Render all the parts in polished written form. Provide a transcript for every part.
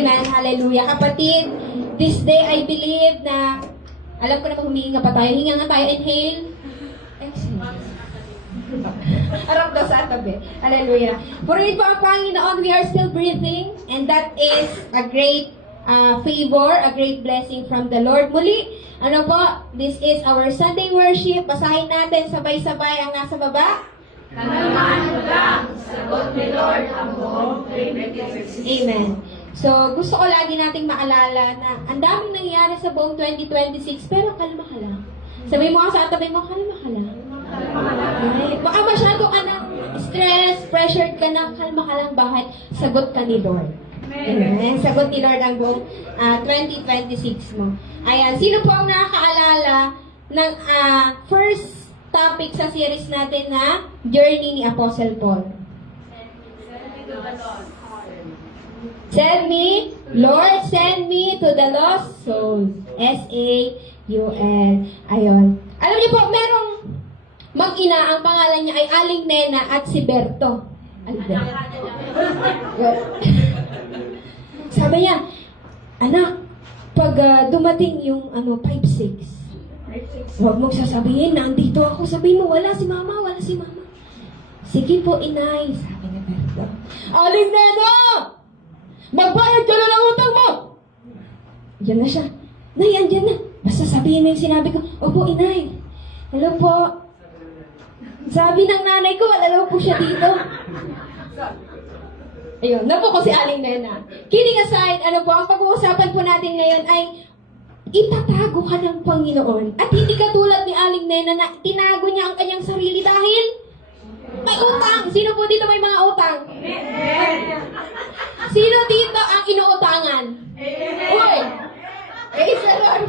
Amen. Hallelujah. Kapatid, this day I believe na, alam ko na humihinga pa tayo. Hinga nga tayo. Inhale. Exhale. Harap daw sa tabi. Hallelujah. Purihin po ang Panginoon. We are still breathing. And that is a great favor, a great blessing from the Lord. Muli, ano po, this is our Sunday worship. Basahin natin sabay-sabay ang nasa baba. Kanaman lang, sagot ni Lord ang buong 2016. Amen. So, gusto ko lagi nating maalala na ang daming nangyayari sa buong 2026, pero kalma ka lang. Sabi mo sa tabi mo, kalma ka lang. Okay. Baka masyado ka na stress, pressured ka na, kalma ka lang. Bakit? Sagot ka ni Lord. Amen. Sagot ni Lord ang buong 2026 mo. Ayan. Sino po ang nakakaalala ng first topic sa series natin na Journey ni Apostle Paul? Send me, Lord, send me to the lost souls. S-A-U-L. Ayun. Alam niyo po, merong mag-ina, ang pangalan niya ay Aling Nena at si Berto. Sabi niya, anak, pag dumating yung 5-6, huwag mong sasabihin, nandito ako. Sabihin mo, wala si mama, wala si mama. Sige po, inay, sabi ni Berto. Aling Nena! Magbayad ka na ng utang mo! Yan na siya. Nay, andyan na. Basta sabihin na yung sinabi ko. Opo, inay. Hello po. Sabi ng nanay ko, wala daw po siya dito. Ayun, napo ko si Aling Nena. Kidding aside, ang pag-uusapan po natin ngayon ay itatago ka ng Panginoon. At hindi ka tulad ni Aling Nena na tinago niya ang kanyang sarili dahil may utang. Sino po dito may mga utang? Sino dito ang inuutangan? Uy! Praise the Lord!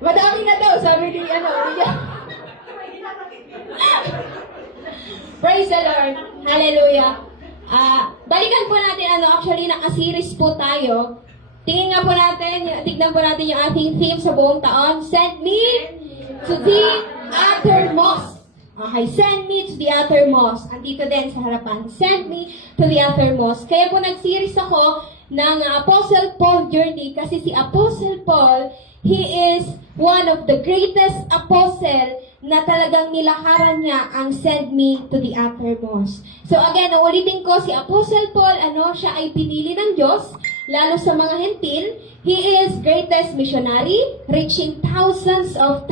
Madami na daw, sabi ni Praise the Lord! Hallelujah! Balikan po natin, actually, naka-series po tayo. Tignan po natin yung ating theme sa buong taon. Send me to the uttermost. Okay, send me to the uttermost. Andito din sa harapan. Send me to the uttermost. Kaya po nag-series ako ng Apostle Paul journey kasi si Apostle Paul, he is one of the greatest apostle na talagang nilakaran niya ang send me to the uttermost. So again, ulitin ko, si Apostle Paul, siya ay pinili ng Diyos, lalo sa mga hentil. He is greatest missionary, reaching thousands of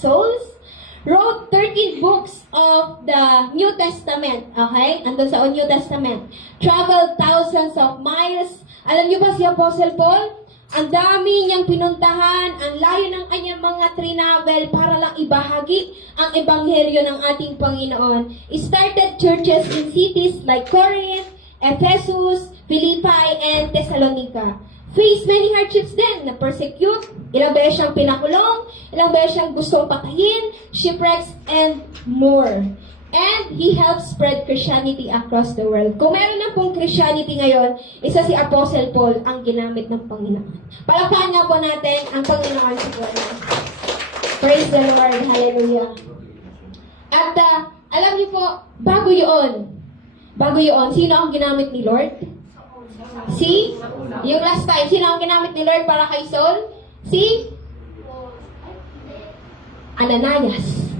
souls. Wrote 13 books of the New Testament. Okay? Andun sa New Testament. Traveled thousands of miles. Alam niyo ba si Apostle Paul? Ang dami niyang pinuntahan, ang layo ng kanyang mga trinavel para lang ibahagi ang ebanghelyo ng ating Panginoon. He started churches in cities like Corinth, Ephesus, Philippi, and Thessalonica. Faced many hardships din, na-persecute, ilang beses siyang pinakulong, ilang beses siyang gustong patayin, shipwrecks, and more. And he helped spread Christianity across the world. Kung meron na pong Christianity ngayon, isa si Apostle Paul ang ginamit ng Panginoon. Palakpakan nga po natin ang Panginoon siguro. Praise the Lord. Hallelujah. At alam niyo po, bago yun, sino ang ginamit ni Lord? Yung last time, sino ang ginamit ni Lord para kay Saul? Si Ananias.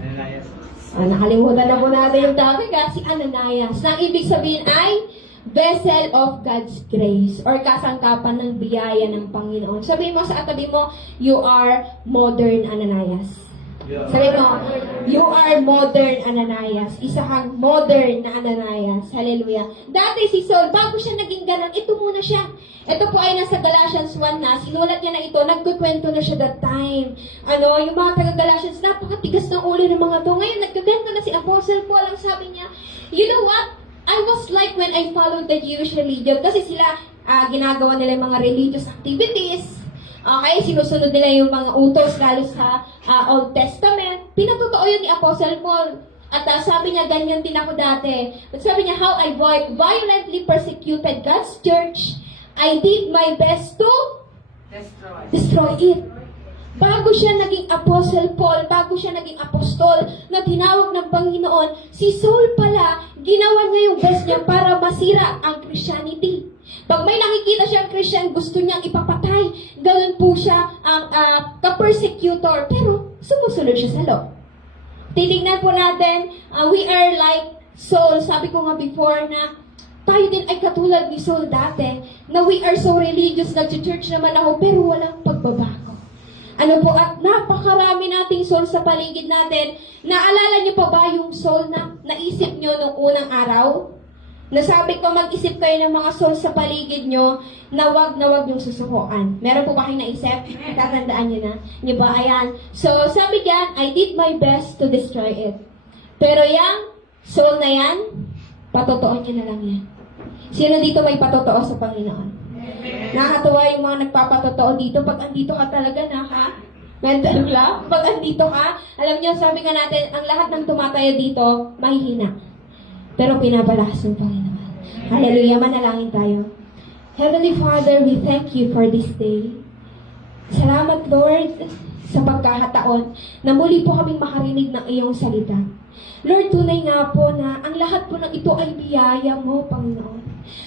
Nakalimutan na po natin yung topic, si Ananias. Na ibig sabihin ay vessel of God's grace or kasangkapan ng biyaya ng Panginoon. Sabihin mo sa tabi mo, you are modern Ananias. Sabi mo, you are modern Ananias. Isa kang modern na Ananias. Hallelujah. Dati si Saul, bago siya naging ganon, ito muna siya. Ito po ay nasa Galatians 1 na. Sinulat niya na ito. Nagkukwento na siya that time. Yung mga taga-Galatians, napakatigas ng ulo ng mga to. Ngayon, nagkukwento na si Apostle Paul. Ang sabi niya, you know what? I was like when I followed the Jewish religion. Kasi sila, ginagawa nila yung mga religious activities. Okay, sinusunod nila yung mga utos lalo sa Old Testament. Pinatotoo yun ni Apostle Paul. At sabi niya, ganyan din ako dati. At sabi niya, how I violently persecuted God's church. I did my best to destroy it. Bago siya naging Apostle Paul, bago siya naging apostol na tinawag ng Panginoon, si Saul pala, ginawa niya yung best niya para masira ang Christianity. Pag may nakikita siyang Christian, gusto niyang ipapatay. Ganun po siya ang ka-persecutor. Pero sumusunod siya sa law. Titignan po natin, we are like Saul. Sabi ko nga before na tayo din ay katulad ni Saul dati, na we are so religious, nag-church naman ako, pero walang pagbabago. Ano po, at napakarami nating Saul sa paligid natin. Naalala niyo pa ba yung Saul na naisip niyo nung unang araw? Nasabi ko, mag-isip kayo ng mga Saul sa paligid niyo na wag yung susukuan. Meron po ba kayong naisip? Tatandaan niyo na. Niyo ba? Ayan. So, sabi diyan, I did my best to destroy it. Pero yung Saul na yan, patotoo niya na lang yan. Sino dito may patotoo sa Panginoon? Nakakatuwa yung mga nagpapatotoo dito. Pag andito ka talaga mental block. Pag andito ka, alam niyo, sabi nga natin, ang lahat ng tumatayo dito, mahihina. Pero pinapalakas ng Panginoon. Hallelujah, manalangin tayo. Heavenly Father, we thank you for this day. Salamat, Lord, sa pagkakataon na muli po kaming makarinig ng iyong salita. Lord, tunay nga po na ang lahat po ng ito ay biyaya mo, Panginoon.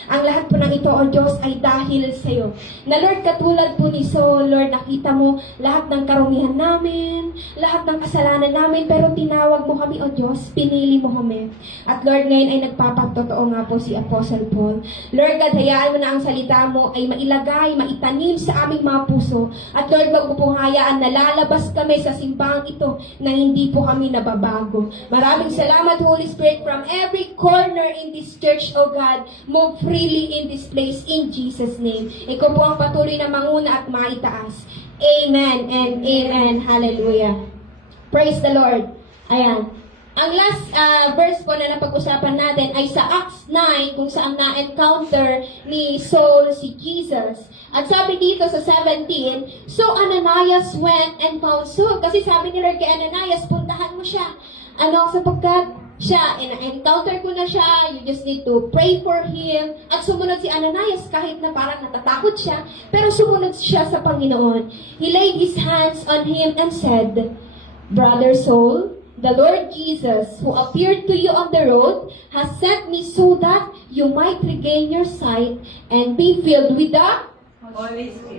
Ang lahat po ng ito, O Diyos, ay dahil sa iyo. Na Lord, katulad po ni Saul, Lord, nakita mo lahat ng karumihan namin, lahat ng kasalanan namin, pero tinawag mo kami, O Diyos, pinili mo kami. At Lord, ngayon ay nagpapatotoo nga po si Apostle Paul. Lord God, hayaan mo na ang salita mo ay mailagay, maitanim sa aming mga puso. At Lord, wag mo pong hayaan na lalabas kami sa simbahan ito na hindi po kami nababago. Maraming salamat, Holy Spirit, from every corner in this church, O God. Move freely in this place in Jesus' name. Ikaw po ang patuloy na manguna at maitaas. Amen and amen. Hallelujah. Praise the Lord. Ayan. Ang last verse po na napag-usapan natin ay sa Acts 9 kung saan na-encounter ni Saul si Jesus. At sabi dito sa 17, so Ananias went and found Saul. Kasi sabi ni Lord kay Ananias, puntahan mo siya. Sapagkat siya, encounter ko na siya, you just need to pray for him. At sumunod si Ananias kahit na parang natatakot siya, pero sumunod siya sa Panginoon. He laid his hands on him and said, Brother Saul, the Lord Jesus, who appeared to you on the road, has sent me so that you might regain your sight and be filled with the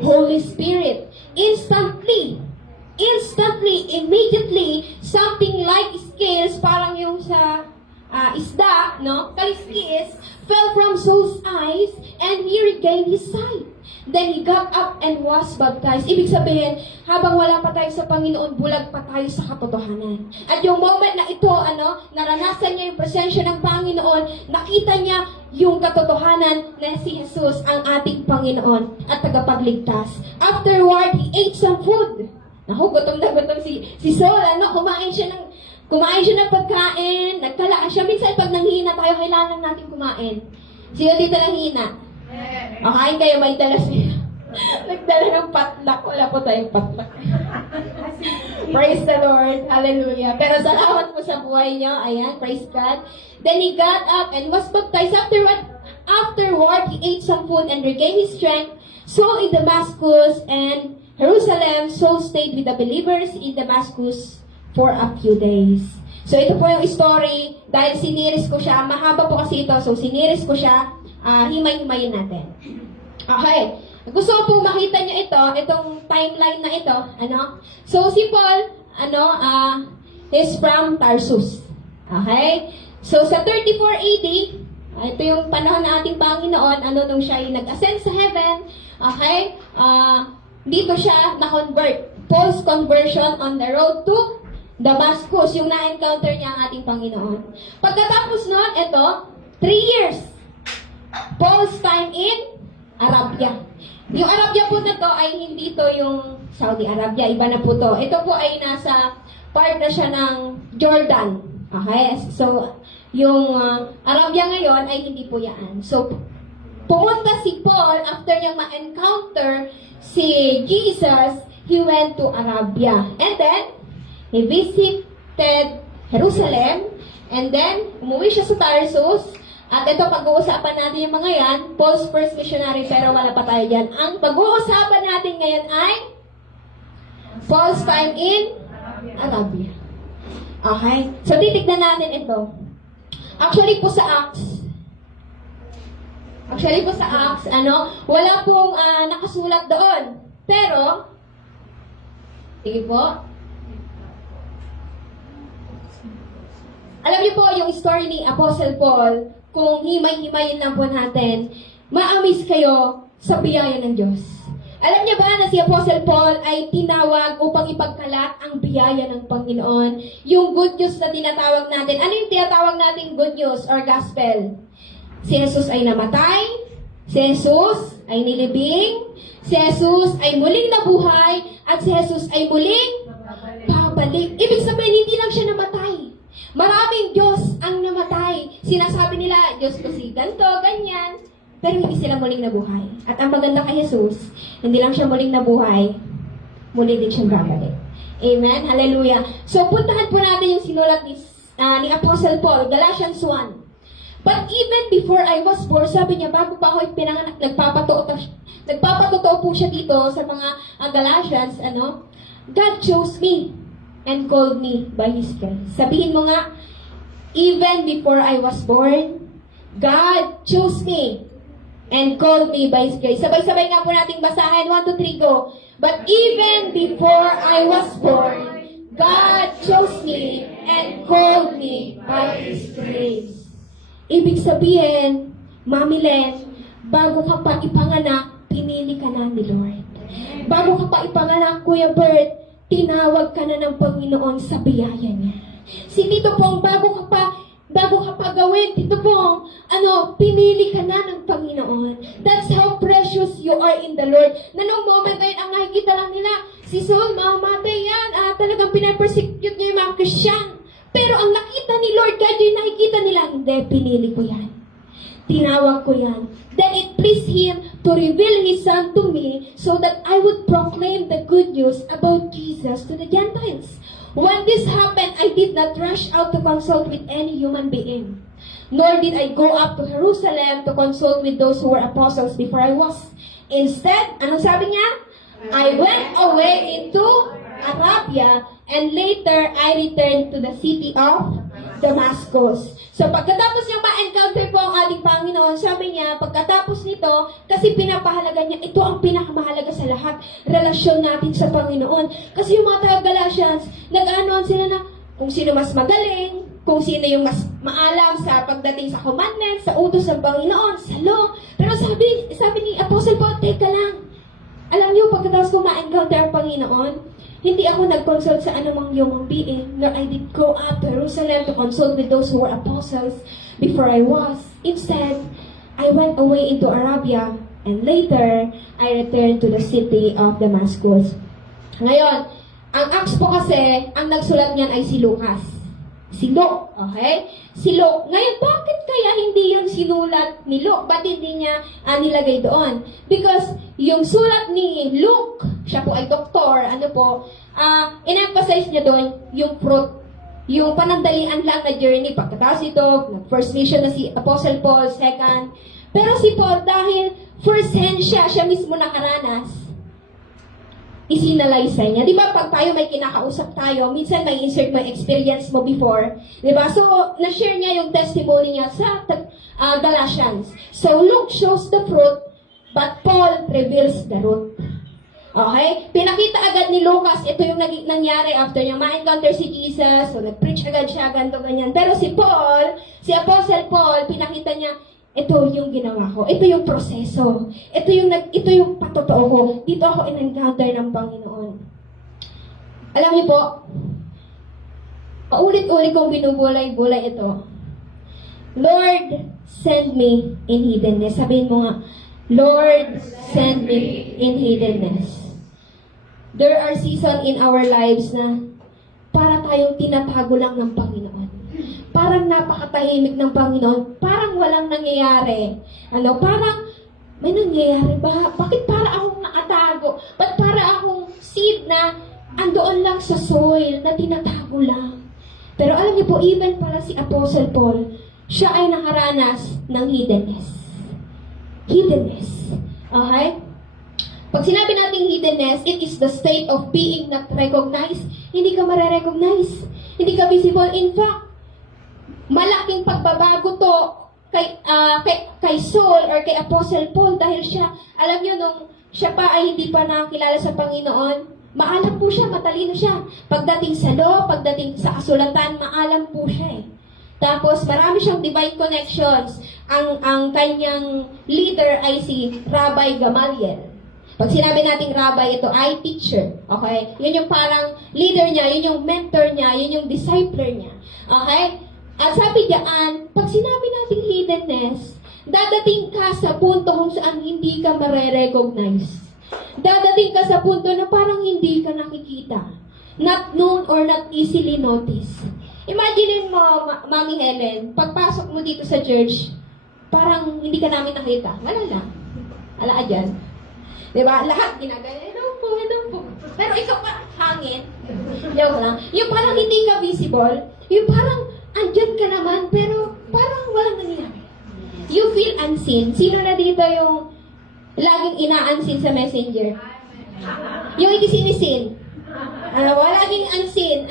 Holy Spirit. Instantly, immediately, something like scales, parang yung sa isda, no? Kaliskis, fell from Saul's eyes, and he regained his sight. Then he got up and was baptized. Ibig sabihin, habang wala pa tayo sa Panginoon, bulag pa tayo sa katotohanan. At yung moment na ito, naranasan niya yung presensya ng Panginoon, nakita niya yung katotohanan na si Jesus ang ating Panginoon at tagapagligtas. Afterward, he ate some food. Naku, gutom na gutom si Saul, kumain siya ng pagkain, nagkalaan siya. Minsan pag nanghihina tayo, kailangan natin kumain. Sino dito nanghihina? O, kain kayo, may dala siya. Nagdala ng patlak. Wala po tayong patlak. Praise the Lord. Hallelujah. Pero salamat po sa buhay niyo. Ayan, praise God. Then he got up and was baptized. Afterward, he ate some food and regained his strength. So in Damascus and Jerusalem, Saul stayed with the believers in Damascus for a few days. So ito po yung story, dahil siniris ko siya, mahaba po kasi ito, so siniris ko siya, himay-himayin natin. Okay, gusto ko po makita nyo itong timeline na ito, So si Paul, is from Tarsus. Okay, so sa 34 AD, ito yung panahon na ating Panginoon, nung siya yung nag-ascend sa heaven, okay, dito siya na-convert. Paul's conversion on the road to Damascus, yung na-encounter niya ang ating Panginoon. Pagkatapos nun, ito, 3 years. Paul's time in Arabia. Yung Arabia po na to ay hindi to yung Saudi Arabia, iba na po to. Ito po ay nasa part na siya ng Jordan. Okay? So, yung Arabia ngayon ay hindi po yan. So, pumunta si Paul after niyang ma-encounter si Jesus, he went to Arabia. And then, he visited Jerusalem. And then, umuwi siya sa Tarsus. At ito, pag-uusapan natin yung mga yan, Paul's first missionary, pero wala pa tayo dyan. Ang pag-uusapan natin ngayon ay Paul's time in Arabia. Okay? So, titignan natin ito. Actually po sa Acts, Actually po sa Acts, wala pong nakasulat doon. Pero, sige po. Alam niyo po, yung story ni Apostle Paul, kung himay-himayin lang po natin, ma-amaze kayo sa biyaya ng Diyos. Alam niyo ba na si Apostle Paul ay tinawag upang ipagkalat ang biyaya ng Panginoon? Yung good news na tinatawag natin. Ano yung tinatawag nating good news or gospel? Si Jesus ay namatay, si Jesus ay nilibing, si Jesus ay muling nabuhay, at si Jesus ay muling babalik. Ibig sabihin, hindi lang siya namatay. Maraming Diyos ang namatay. Sinasabi nila, Diyos ko si ganito, ganyan. Pero hindi sila muling nabuhay. At ang maganda kay Jesus, hindi lang siya muling nabuhay, muli din siyang babalik. Amen? Hallelujah. So, puntahan po natin yung sinulat ni Apostle Paul, Galatians 1. But even before I was born, sabi niya, bago pa ako ipinanganak, nagpapatotoo po siya dito sa mga Galatians, God chose me and called me by His grace. Sabihin mo nga, even before I was born, God chose me and called me by His grace. Sabay-sabay nga po nating basahin. 1, 2, 3, go. But even before I was born, God chose me and called me by His grace. Ibig sabihin, Mami Len, bago ka pa ipanganak, pinili ka na ni Lord. Bago ka pa ipanganak, Kuya Bert, tinawag ka na ng Panginoon sa biyaya niya. Si Tito Pong, bago ka pa gawin, Tito Pong, pinili ka na ng Panginoon. That's how precious you are in the Lord. Na nung moment na yun, ang nakikita lang nila, si Saul, mamamatay yan, talagang pinapersecute niya yung mga Christian. Pero ang nakita ni Lord God, yung nakikita nila, hindi, pinili ko yan. Tinawag ko yan. Then it pleased Him to reveal His Son to me so that I would proclaim the good news about Jesus to the Gentiles. When this happened, I did not rush out to consult with any human being. Nor did I go up to Jerusalem to consult with those who were apostles before I was. Instead, anong sabi niya? I went away into Arabia, and later I returned to the city of Damascus. So pagkatapos niya ma-encounter po ang ating Panginoon, sabi niya, pagkatapos nito, kasi pinapahalaga niya, ito ang pinakamahalaga sa lahat, relasyon natin sa Panginoon. Kasi yung mga taga-Galatians, nag-anoan sila na kung sino mas magaling, kung sino yung mas maalam sa pagdating sa commandments, sa utos ng Panginoon, sa law. Pero sabi ni Apostle Paul, teka lang. Alam niyo, pagkatapos ko ma-encounter ang Panginoon, hindi ako nag-consult sa anumang human being, nor I did go up to Jerusalem to consult with those who were apostles before I was. Instead, I went away into Arabia, and later, I returned to the city of Damascus. Ngayon, ang Acts po kasi, ang nagsulat niyan ay si Lucas. Si Luke, okay? Si Luke. Ngayon, bakit kaya hindi yung sinulat ni Luke? Ba't hindi niya nilagay doon? Because yung sulat ni Luke, siya po ay doktor, in-emphasize niya doon yung fruit, yung panandalian lang na journey. Pagkatapos ito, first mission na si Apostle Paul, second. Pero si Paul, dahil first hand siya mismo nakaranas, isinalaysay niya. Di ba, pag tayo may kinakausap tayo, minsan may insert mo experience mo before. Di ba? So, na-share niya yung testimony niya sa Galatians. So, Luke shows the fruit, but Paul reveals the root. Okay? Pinakita agad ni Lucas, ito yung nangyari after niya ma-encounter si Jesus, so nag-preach agad siya, ganito, ganyan. Pero si Paul, si Apostle Paul, pinakita niya, ito yung ginawa ko. Ito yung proseso. Ito yung patotoo ko. Dito ako in-encounter ng Panginoon. Alam niyo po, paulit-ulit kong binubulay-bulay ito. Lord, send me in hiddenness. Sabihin mo nga, Lord, send me in hiddenness. There are seasons in our lives na para tayong tinatago lang ng Panginoon. Parang napakatahimik ng Panginoon. Parang walang nangyayari. Parang may nangyayari ba? Bakit para akong nakatago? Ba't para akong seed na andoon lang sa soil na tinatago lang? Pero alam niyo po, even para si Apostle Paul, siya ay nakaranas ng hiddenness. Hiddenness. Okay? Pag sinabi natin hiddenness, it is the state of being not recognized. Hindi ka mare-recognize. Hindi ka visible. In fact, malaking pagbabago to kay Saul or kay Apostle Paul dahil siya, alam niyo, nung siya pa ay hindi pa nakakilala sa Panginoon, maalam po siya, matalino siya. Pagdating sa law, pagdating sa kasulatan, maalam po siya eh. Tapos, marami siyang divine connections. Ang kanyang leader ay si Rabbi Gamaliel. Pag sinabi nating rabbi, ito ay teacher. Okay? Yun yung parang leader niya, yun yung mentor niya, yun yung discipler niya. Okay? At sabi diyan, pag sinabi nating hiddenness, dadating ka sa punto kung saan hindi ka mare-recognize. Dadating ka sa punto na parang hindi ka nakikita. Not known or not easily noticed. Imagine mo, Mami Helen, pagpasok mo dito sa church, parang hindi ka namin nakita. Wala lang. Ala dyan. Diba? Lahat ginagaya. Hello po. Pero ikaw parang hangin. Joke lang. Yung parang hindi ka visible. Yung parang andyan ka naman, pero parang walang nangyayari. You feel unseen. Sino na dito yung laging ina-unseen sa messenger? Yung ikisinisin. Laging unseen.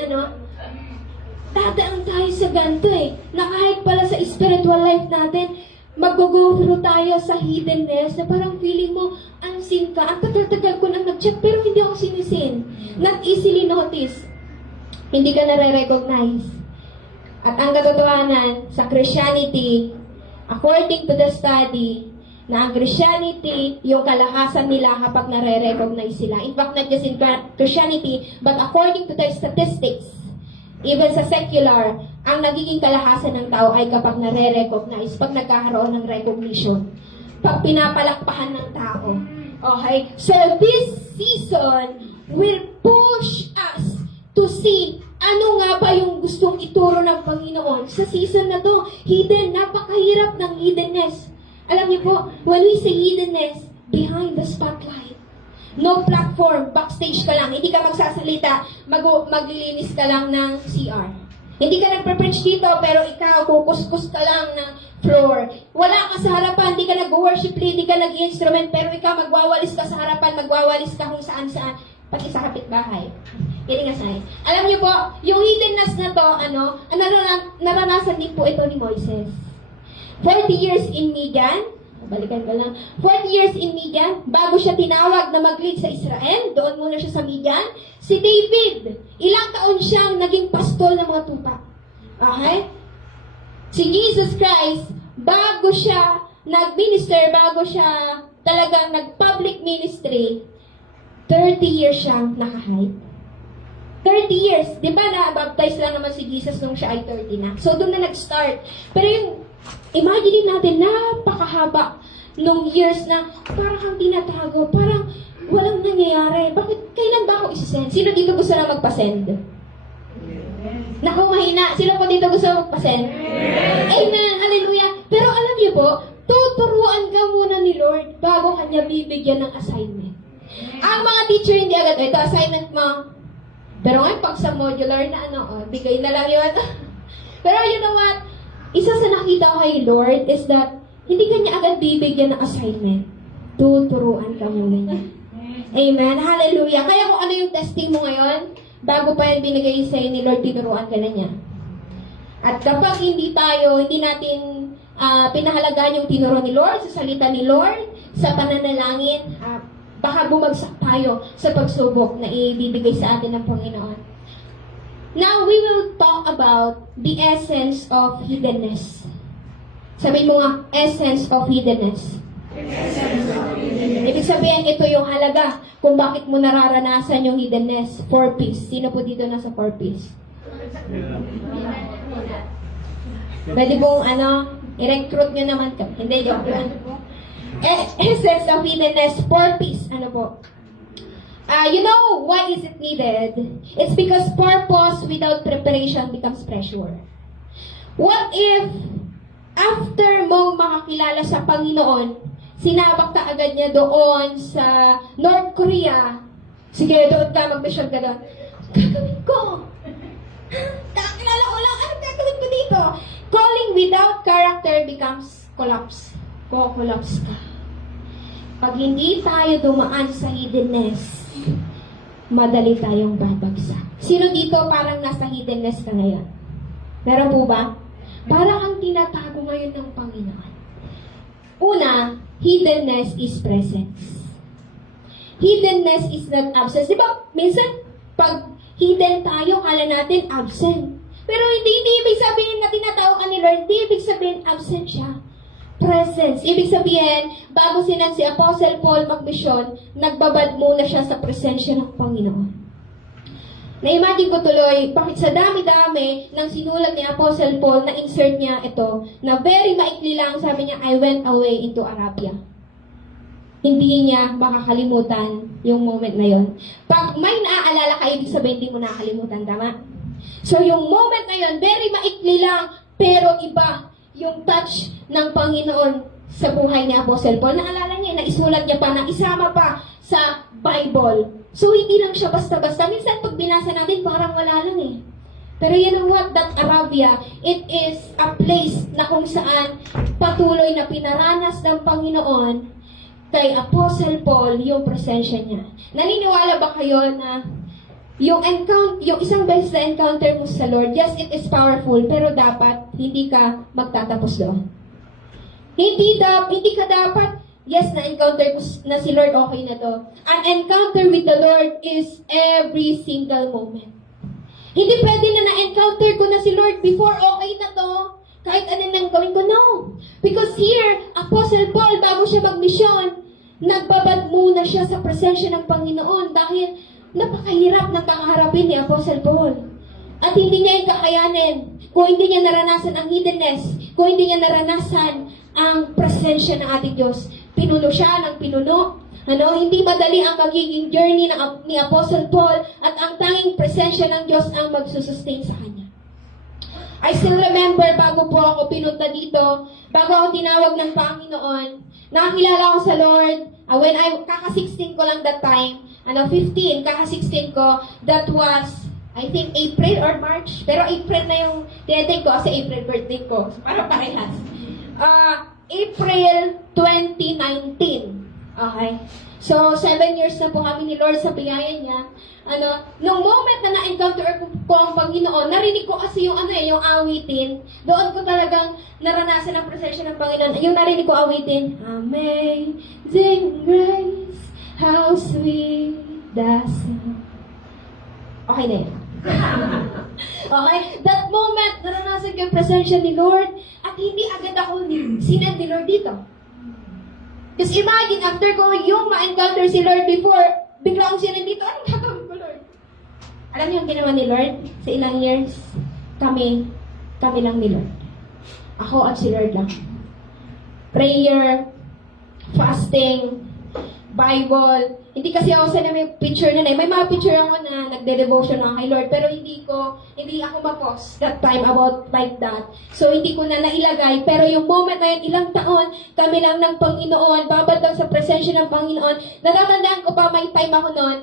Tadaan tayo sa ganito eh. Na kahit pala sa spiritual life natin, mag-go through tayo sa hiddenness na parang feeling mo, unseen ka. Ang tagal-tagal ko nang nag-check pero hindi ako sinisin. Not easily noticed. Hindi ka nare-recognize. At ang katotohanan sa Christianity, according to the study, na ang Christianity, yung kalahasan nila kapag nare-recognize sila. In fact, not just in Christianity, but according to the statistics, even sa secular, ang nagiging kalahasan ng tao ay kapag nare-recognize, pag nagkakaroon ng recognition, pag pinapalakpahan ng tao. Okay? So, this season will push us to see ano nga ba yung gustong ituro ng Panginoon. Sa season na to, hidden, napakahirap ng hiddenness. Alam niyo po, when we say hiddenness, behind the spotlight. No platform, backstage ka lang, hindi ka magsasalita, maglilinis ka lang ng CR. Hindi ka nagpe-preach dito, pero ikaw, kukuskus ka lang ng floor. Wala ka sa harapan, hindi ka nag-worship lead, hindi ka nag-instrument, pero ikaw magwawalis ka sa harapan, magwawalis ka kung saan-saan, pati sa kapitbahay. Kidding aside. Alam niyo po, yung hiddenness na to, naranasan din po ito ni Moises. 40 years in Midian, balikan ko lang, 40 years in Midian, bago siya tinawag na mag-lead sa Israel, doon muna siya sa Midian. Si David, ilang taon siyang naging pastol ng mga tupa. Okay? Si Jesus Christ, bago siya nag-minister, bago siya talagang nag-public ministry, 30 years siyang nakahype. 30 years. Di ba na-baptize lang naman si Jesus nung siya ay 30 na. So, doon na nag-start. Pero yung, imagine natin, napakahaba nung years na parang kang tinatago, parang walang nangyayari. Bakit? Kailan ba ako isasend? Sino dito gusto na magpasend? Naku, mahina. Sino po dito gusto na magpasend? Amen. Hallelujah. Pero alam niyo po, tuturuan ka muna ni Lord bago kanya bibigyan ng assignment. Ang mga teacher hindi agad, ito assignment mo. Pero ngayon, pag sa modular na bigay na lang yun. Pero you know what? Isa sa nakita ko kay Lord is that hindi kanya agad bibigyan ng assignment. Tuturuan ka muna niya. Amen. Hallelujah. Kaya kung ano yung testing mo ngayon, bago pa yan binigay sa'yo ni Lord, tinuruan ka na niya. At kapag hindi natin pinahalagaan yung tinuro ni Lord, sa salita ni Lord, sa pananalangin, baka bumagsak tayo sa pagsubok na ibibigay sa atin ng Panginoon. Now, we will talk about the essence of hiddenness. Sabihin mo nga, essence of hiddenness. Ibig sabihin, ito yung halaga kung bakit mo nararanasan yung hiddenness. 4 P's. Sino po dito nasa 4 P's? Pwede pong i-recruit nyo naman ka. Hindi, joke lang. Essence of hiddenness, 4 P's. Ano po? You know why is it needed? It's because purpose without preparation becomes pressure. What if after mong makakilala sa Panginoon, sinabak ka agad niya doon sa North Korea, sige, doon ka, mag-mission ka doon. Gagawin ko! Kakilala ko lang, anong gagawin ko dito? Calling without character becomes collapse. Collapse ka. Pag hindi tayo dumaan sa hiddenness, madali tayong babagsak. Sino dito parang nasa hiddenness ka ngayon? Meron po ba? Parang ang tinatago ngayon ng Panginoon? Una, hiddenness is presence. Hiddenness is not absence. Di ba, minsan, pag hidden tayo, kala natin absent. Pero hindi ibig sabihin na tinatawag ka ni Lord. Hindi ibig sabihin absent siya. Presence. Ibig sabihin, bago sinan si Apostle Paul magmisyon, nagbabad muna siya sa presensya ng Panginoon. Na-imagine ko tuloy, bakit sa dami-dami ng sinulat ni Apostle Paul, na-insert niya ito, na very maikli lang, sabi niya, I went away into Arabia. Hindi niya makakalimutan yung moment na yon. Pag may naaalala ka, ibig sabihin, hindi mo nakakalimutan, tama? So yung moment na yon, very maikli lang, pero iba yung touch ng Panginoon sa buhay ni Apostle Paul. Naalala niya, naisulat niya pa, na isama pa sa Bible. So, hindi lang siya basta-basta. Minsan, pag binasa natin, parang wala lang eh. Pero you know what? That Arabia, it is a place na kung saan patuloy na pinaranas ng Panginoon kay Apostle Paul yung presensya niya. Naniniwala ba kayo na yung isang beses na encounter mo sa Lord, yes, it is powerful, pero dapat hindi ka magtatapos doon. Hindi ka dapat, yes, na-encounter ko na si Lord, okay na to. An encounter with the Lord is every single moment. Hindi pwede na na-encounter ko na si Lord before, okay na to. Kahit ano nang gawin ko, no. Because here, Apostle Paul, bago siya magmisyon, nagbabad muna siya sa presensya ng Panginoon dahil napakahirap ng kakaharapin ni Apostle Paul. At hindi niya yung kakayanin kung hindi niya naranasan ang hiddenness, kung hindi niya naranasan ang presensya ng ating Diyos. Pinuno siya ng pinuno. Hindi madali ang magiging journey ni Apostle Paul at ang tanging presensya ng Diyos ang magsusustain sa kanya. I still remember, bago po ako pinunta dito, bago ako tinawag ng Panginoon, nakakilala ko sa Lord, when kaka-16 ko lang that time, 15, kaka-16 ko, that was, I think, April or March. Pero April na yung dinedate ko kasi April birthday ko. So, parang parehas. April 2019. Okay? So, 7 years na po kami ni Lord sa biyaya niya. Nung moment na na-encounter ko ang Panginoon, narinig ko kasi yung awitin. Doon ko talagang naranasan ang presensya ng Panginoon. Yung narinig ko awitin, Amazing Grace, how sweet the sound. Okay na yun. Okay? That moment, naranasan ko yung presensya ni Lord at hindi agad ako sinend ni Lord dito. Just imagine, after ko yung ma-encounter si Lord before, bigla akong sinend dito, anong gagawin ko, Lord? Alam niyo yung ginawa ni Lord? Sa ilang years, kami lang ni Lord. Ako at si Lord lang. Prayer, fasting, Bible. Hindi kasi ako sa may picture na may mga picture ako na nagde-devotion ako kay Lord, pero hindi ako ma-post that time about like that. So, hindi ko na nailagay. Pero yung moment na yun, ilang taon, kami lang ng Panginoon, babad daw sa presensya ng Panginoon. Natatandaan ko pa, may time ako noon,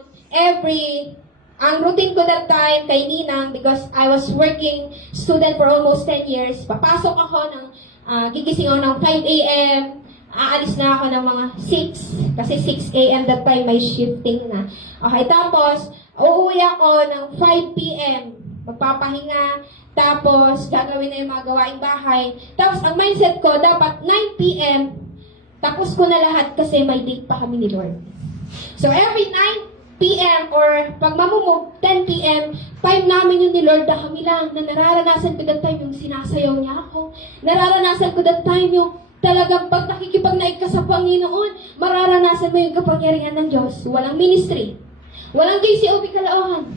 ang routine ko that time kay Ninang, because I was working student for almost 10 years, papasok ako gigising ako ng 5 a.m., aalis na ako ng mga 6, kasi 6 a.m. that time may shifting na. Okay, tapos, uuwi ako ng 5 p.m., magpapahinga, tapos gagawin na yung mga gawaing bahay. Tapos, ang mindset ko, dapat 9 p.m., tapos ko na lahat kasi may date pa kami ni Lord. So, every 9 p.m. or pag mamumove, 10 p.m., time namin yun ni Lord na kami lang, na nararanasan ko that time yung sinasayaw niya ako. Nararanasan ko that time yung talagang pag nakikipag-naig ka sa Panginoon, mararanasan mo yung kapangyarihan ng Diyos. Walang ministry. Walang JCOB Caloocan.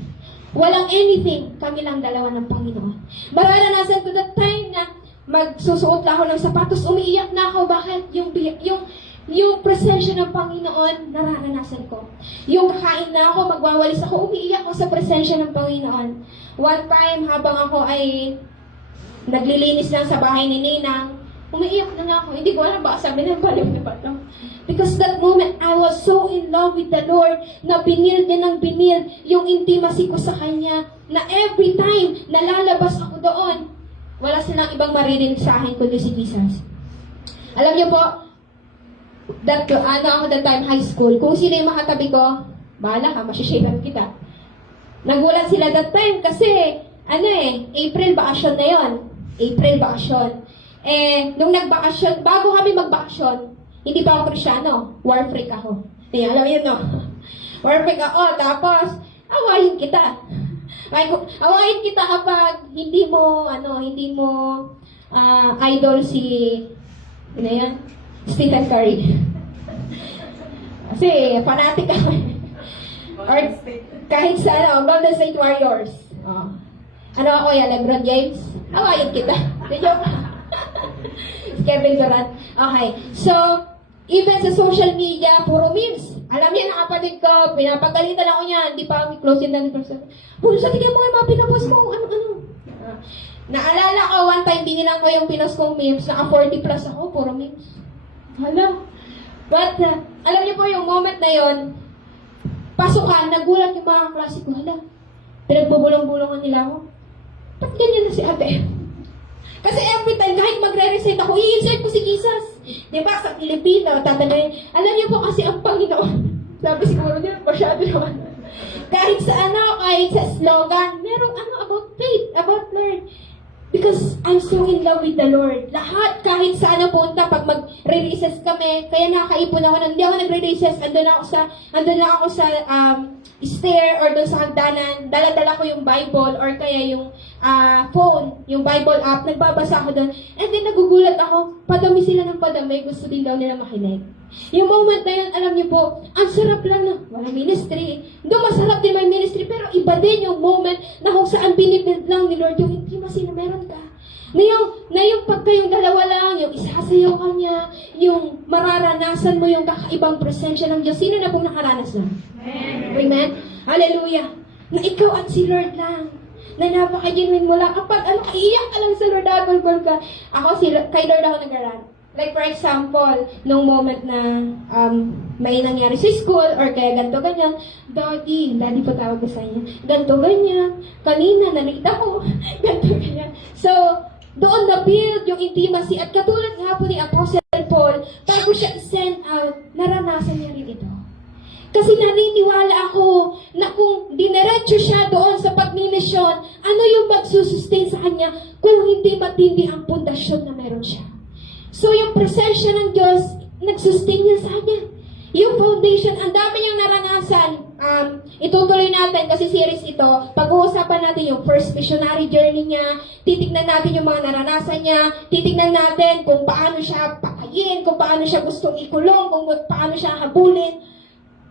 Walang anything. Kami lang dalawa ng Panginoon. Mararanasan ko that time na magsusuot na ako ng sapatos, umiiyak na ako. Bakit? Yung presensya ng Panginoon, nararanasan ko. Yung kakain na ako, magwawalis ako, umiiyak ako sa presensya ng Panginoon. One time, habang ako ay naglilinis lang sa bahay ni Ninang, umiiyak na nga ako. Hindi ko alam ba sabi ng baliw na ba ito. Because that moment, I was so in love with the Lord na binil niya ng binil yung intimacy ko sa Kanya na every time nalalabas ako doon, wala silang ibang maririnig sa akin kundi si Jesus. Alam niyo po, ako that time high school, kung sino yung makatabi ko, bahala ka, masishapean kita. Nagulat sila that time kasi, April vacation na yon. April vacation. nung nagbakasyon, bago kami magbakasyon, hindi pa ako Kristyano, war freak ako. Alam yun, no? War freak ako, tapos, awayin kita. Awayin kita kapag hindi mo idol si, ano yan? Stephen Curry. Kasi, fanatic ako. Or, kahit sa, Golden State Warriors. Oh. Ano ako yan, LeBron James? Awayin kita. Joke. Kevin Durant. Okay. So, even sa social media, puro memes. Alam niya na kapatid ko, pinapagalitan ako niya, hindi pa kami close in the person. Puno sa tigay mo yung mga pinapost ko, ano. Naalala ko, one time, binilang ko yung pinost kong memes, naka 40 plus ako, puro memes. Hala. But, alam niyo po yung moment na yon, pasukan, nagulat yung mga klase ko, hala. Pinagbubulong-bulungan nila ako. Ba't ganyan na si ate? Kasi every time, kahit magre-recite ako, i-insert ko si Jesus. Diba, sa Pilipino, tatanungin, alam niyo po kasi ang Panginoon. Sabi siguro niya, masyado naman. Kahit sa kahit sa slogan, merong about faith, about Lord. Because I'm so in love with the Lord. Lahat, kahit sa punta, pag mag-releases kami, kaya nakakaipon ako, hindi ako nagre-releases, andun lang ako sa stair or doon sa hagdanan, dala-dala ko yung Bible or kaya yung phone, yung Bible app, nagbabasa ako doon. And then nagugulat ako, padami sila ng padami, gusto din daw nila makinig. Yung moment na yun, alam niyo po, ang sarap lang na wala ministry. Doon masarap din may ministry, pero iba din yung moment na kung saan binibid lang ni Lord yung intimacy na meron ka. Na yung pagka yung dalawa lang, yung isasayaw ka niya, yung mararanasan mo yung kakaibang presensya ng Diyos. Sino na pong nakaranas na? Amen? Hallelujah. Na ikaw at si Lord lang. Na napaka-genuine mo lang. Kapag iiyak ka lang sa Lord, agol ka. Kay Lord ako nag-aral. Like for example, nung moment na may nangyari sa school or kaya ganito ganyan, Daddy po tawag ko sa inyo, ganito ganyan, kanina nalita ko, ganito ganyan. So, doon na-build yung intimacy at katulad nga po ni Apostle Paul, bago siya send out, naranasan niya rin ito. Kasi naniniwala ako na kung dinerecho siya doon sa pagmimisyon, ano yung magsusustain sa kanya kung hindi matindi ang pundasyon na meron siya. So, yung presensya ng Diyos, nagsustain niya sa kanya. Yung foundation, ang dami niyang naranasan. Itutuloy natin kasi series ito. Pag-uusapan natin yung first missionary journey niya. Titignan natin yung mga naranasan niya. Titignan natin kung paano siya pakayin, kung paano siya gustong ikulong, kung paano siya habulin.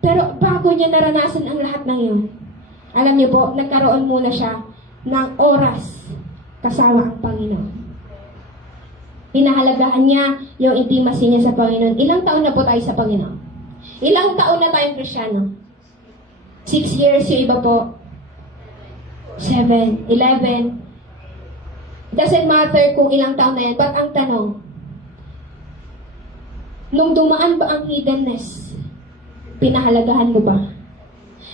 Pero bago niya naranasan ang lahat ng yun, alam niyo po, nagkaroon muna siya ng oras kasama ang Panginoon. Pinahalagahan niya yung intimacy niya sa Panginoon. Ilang taon na po tayo sa Panginoon? Ilang taon na tayong Kristyano? 6 years, yung iba po. 7, 11. Doesn't matter kung ilang taon na yan. But ang tanong, nung dumaan ba ang hiddenness, pinahalagahan mo ba?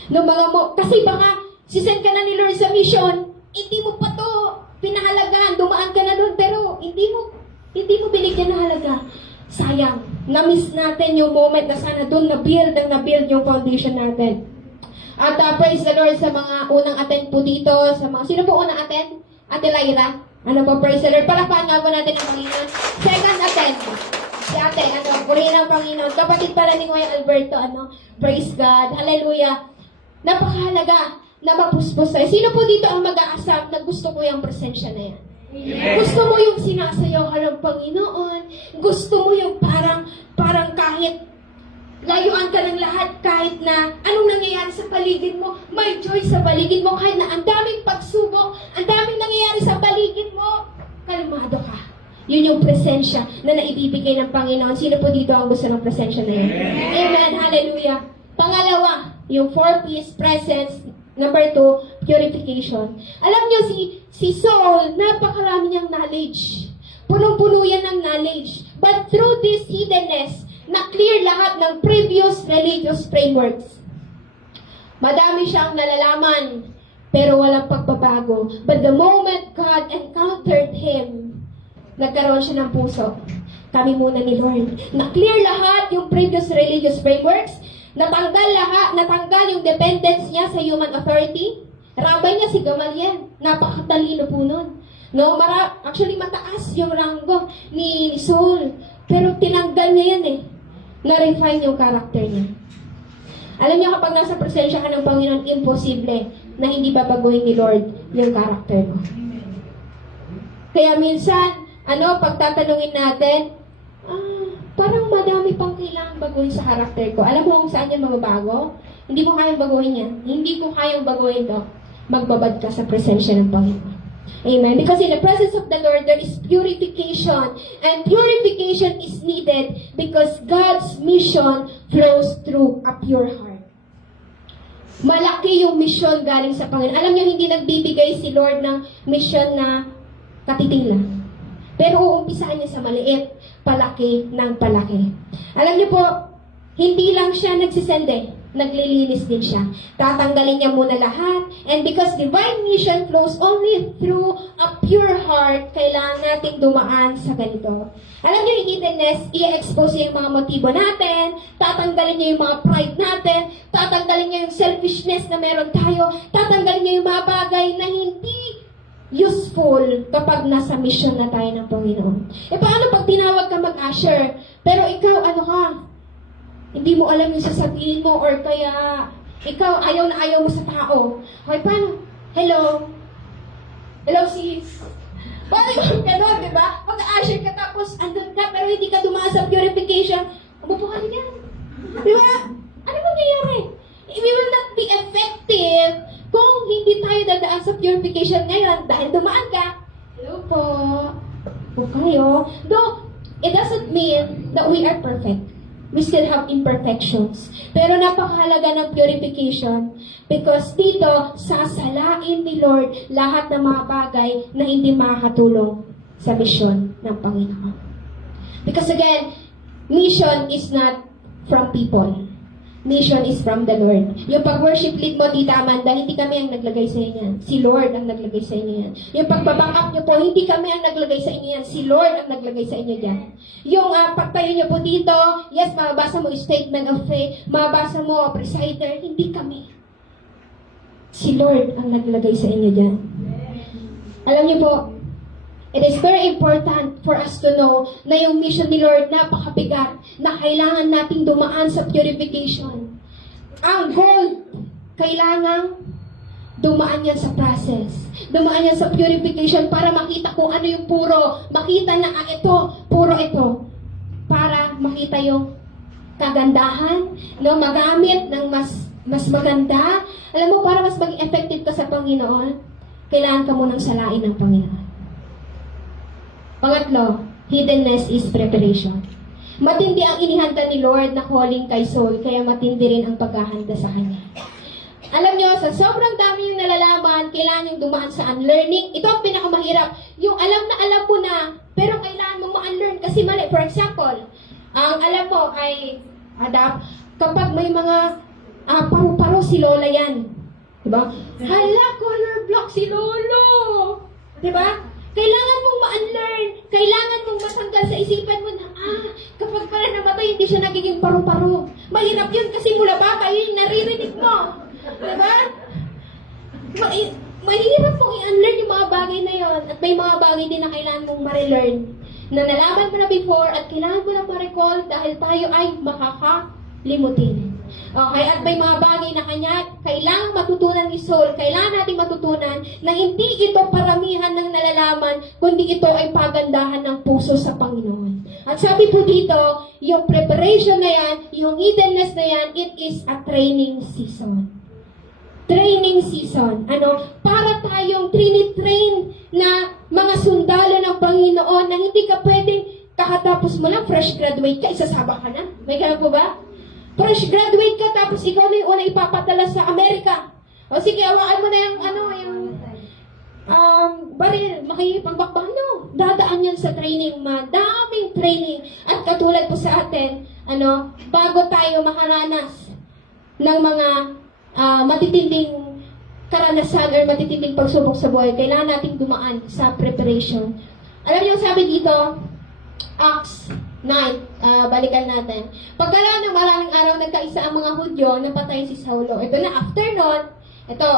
Nung kasi baka, sisend ka na ni Lord sa mission, hindi mo pa to pinahalagahan, dumaan ka na doon, pero hindi mo binigyan ng halaga. Sayang. Na-miss natin yung moment na sana doon na-build yung foundation natin. At praise the Lord sa mga unang attend po dito. Sino po unang attend? Ate Lyra? Praise the Lord. Palakpakan nga po natin ang Panginoon. Second attend. Si ate, purihin ang Panginoon. Kapatid pala ni Kuya Alberto, praise God. Hallelujah. Napakahalaga na mapuspos tayo. Sino po dito ang mag-aasam na gusto ko yung presensya na yan? Amen. Gusto mo yung sinasayaw ka ng Panginoon. Gusto mo yung parang kahit layuan ka ng lahat, kahit na anong nangyayari sa paligid mo, may joy sa paligid mo, kahit na ang daming pagsubok, ang daming nangyayari sa paligid mo, kalmado ka. Yun yung presensya na naibibigay ng Panginoon. Sino po dito ang gusto ng presensya na yun? Amen. Hallelujah. Pangalawa, yung 4P's, presence. Number 2, purification. Alam niyo, si Saul, napakarami niyang knowledge. Punong-puno yan ng knowledge. But through this hiddenness, na-clear lahat ng previous religious frameworks. Madami siyang nalalaman, pero walang pagbabago. But the moment God encountered him, nagkaroon siya ng puso. Kami muna ni Lord. Na-clear lahat yung previous religious frameworks. Natanggal yung dependence niya sa human authority. Rabay niya si Gamaliel. Napakatalino po nun. No, actually mataas yung ranggo ni Saul. Pero tinanggal niya yan eh. Na-refine yung character niya. Alam niyo, kapag nasa presensya ka ng Panginoon, imposible na hindi babaguhin ni Lord yung character mo. Kaya minsan, pagtatanungin natin, parang madami pang kailangan baguhin sa character ko. Alam mo kung saan yan magbabago? Hindi mo kayang baguhin yan. Hindi ko kayang baguhin to. Magbabad ka sa presensya ng Panginoon. Amen. Because in the presence of the Lord, there is purification. And purification is needed because God's mission flows through a pure heart. Malaki yung mission galing sa Panginoon. Alam niyo, hindi nagbibigay si Lord ng mission na katiting lang. Pero uumpisahan niya sa maliit, palaki ng palaki. Alam niyo po, hindi lang siya nagsisende. Naglilinis din siya. Tatanggalin niya muna lahat. And because divine mission flows only through a pure heart, kailangan nating dumaan sa ganito. Alam niyo, yung hiddenness, i-expose niya yung mga motibo natin, tatanggalin niya yung mga pride natin, tatanggalin niya yung selfishness na meron tayo, tatanggalin niya yung mga bagay na hindi useful kapag nasa mission na tayo ng Panginoon. E paano pag tinawag ka mag-usher, pero ikaw, hindi mo alam yung sasabihin mo or kaya ikaw ayaw na ayaw mo sa tao. Okay, paano? Hello? Hello, sis? Paano yung gano'n, di ba? Mag-usher ka tapos andun ka pero hindi ka dumaan sa purification. Umupo ka na yan. Di ba? Ano mangyayari? We will not be effective kung hindi tayo dadaan sa purification ngayon dahil dumaan ka. Hello po. O kayo. Though, it doesn't mean that we are perfect. We still have imperfections. Pero napakahalaga ng purification because dito, sasalain ni Lord lahat ng mga bagay na hindi makakatulong sa mission ng Panginoon. Because again, mission is not from people. Mission is from the Lord. Yung pag-worship lead mo, Tita Amanda, hindi kami ang naglagay sa inyo yan. Si Lord ang naglagay sa inyo yan. Yung pag-back up nyo po, hindi kami ang naglagay sa inyo yan. Si Lord ang naglagay sa inyo dyan. Yung pagtayo nyo po dito, yes, mababasa mo yung statement of faith, mababasa mo presider, hindi kami. Si Lord ang naglagay sa inyo dyan. Alam niyo po, it is very important for us to know na yung mission ni Lord napakabigat, na kailangan nating dumaan sa purification. Ang goal, kailangan dumaan yan sa process. Dumaan yan sa purification para makita kung ano yung puro. Makita na ito, puro ito. Para makita yung kagandahan, magamit ng mas maganda. Alam mo, para mas maging effective ka sa Panginoon, kailangan ka munang salain ng Panginoon. Pangatlo, hiddenness is preparation. Matindi ang inihanda ni Lord na calling kay Saul, kaya matindi rin ang paghahanda sa kanya. Alam nyo, sa sobrang dami yung nalalaman, kailangan yung dumaan sa unlearning. Ito ang pinakamahirap. Yung alam mo na, pero kailangan mo ma-unlearn kasi mali. For example, ang alam mo ay adapt kapag may mga paru-paro si Lola yan. Diba? Hala, color block si Lolo! Diba? Kailangan mong ma-unlearn. Kailangan mong matanggal sa isipan mo na, kapag pala namatay, hindi siya nagiging paru-paro. Mahirap yun kasi mula bata, yun naririnig mo. Diba? Mahirap mong i-unlearn yung mga bagay na yon. At may mga bagay din na kailangan mong ma-relearn. Na nalaman mo na before at kailangan mo na ma-recall dahil tayo ay makakalimutin. Okay, at may mga bagay na kailangan matutunan ni Saul, kailangan natin matutunan na hindi ito paramihan ng nalalaman, kundi ito ay pagandahan ng puso sa Panginoon. At sabi po dito, yung preparation na yan, yung hiddenness na yan, it is a training season. Training season. Para tayong train na mga sundalo ng Panginoon na hindi ka pwedeng kakatapos mo lang, fresh graduate ka, isasaba ka na. May ganun po ba? Fresh graduate ka, tapos ikaw na yung una ipapadala sa Amerika. O sige, hawakan mo na yung baril, makipagbakbak. Dadaan yan sa training, madaming training. At katulad po sa atin, bago tayo makaranas ng mga matitinding karanasan or matitinding pagsubok sa buhay, kailangan nating dumaan sa preparation. Alam niyo, sabi dito, Acts 9, balikan natin. Pagkalaan ng maraming araw, nagkaisa ang mga Hudyo na patayin si Saulo. Ito na, after nun, ito,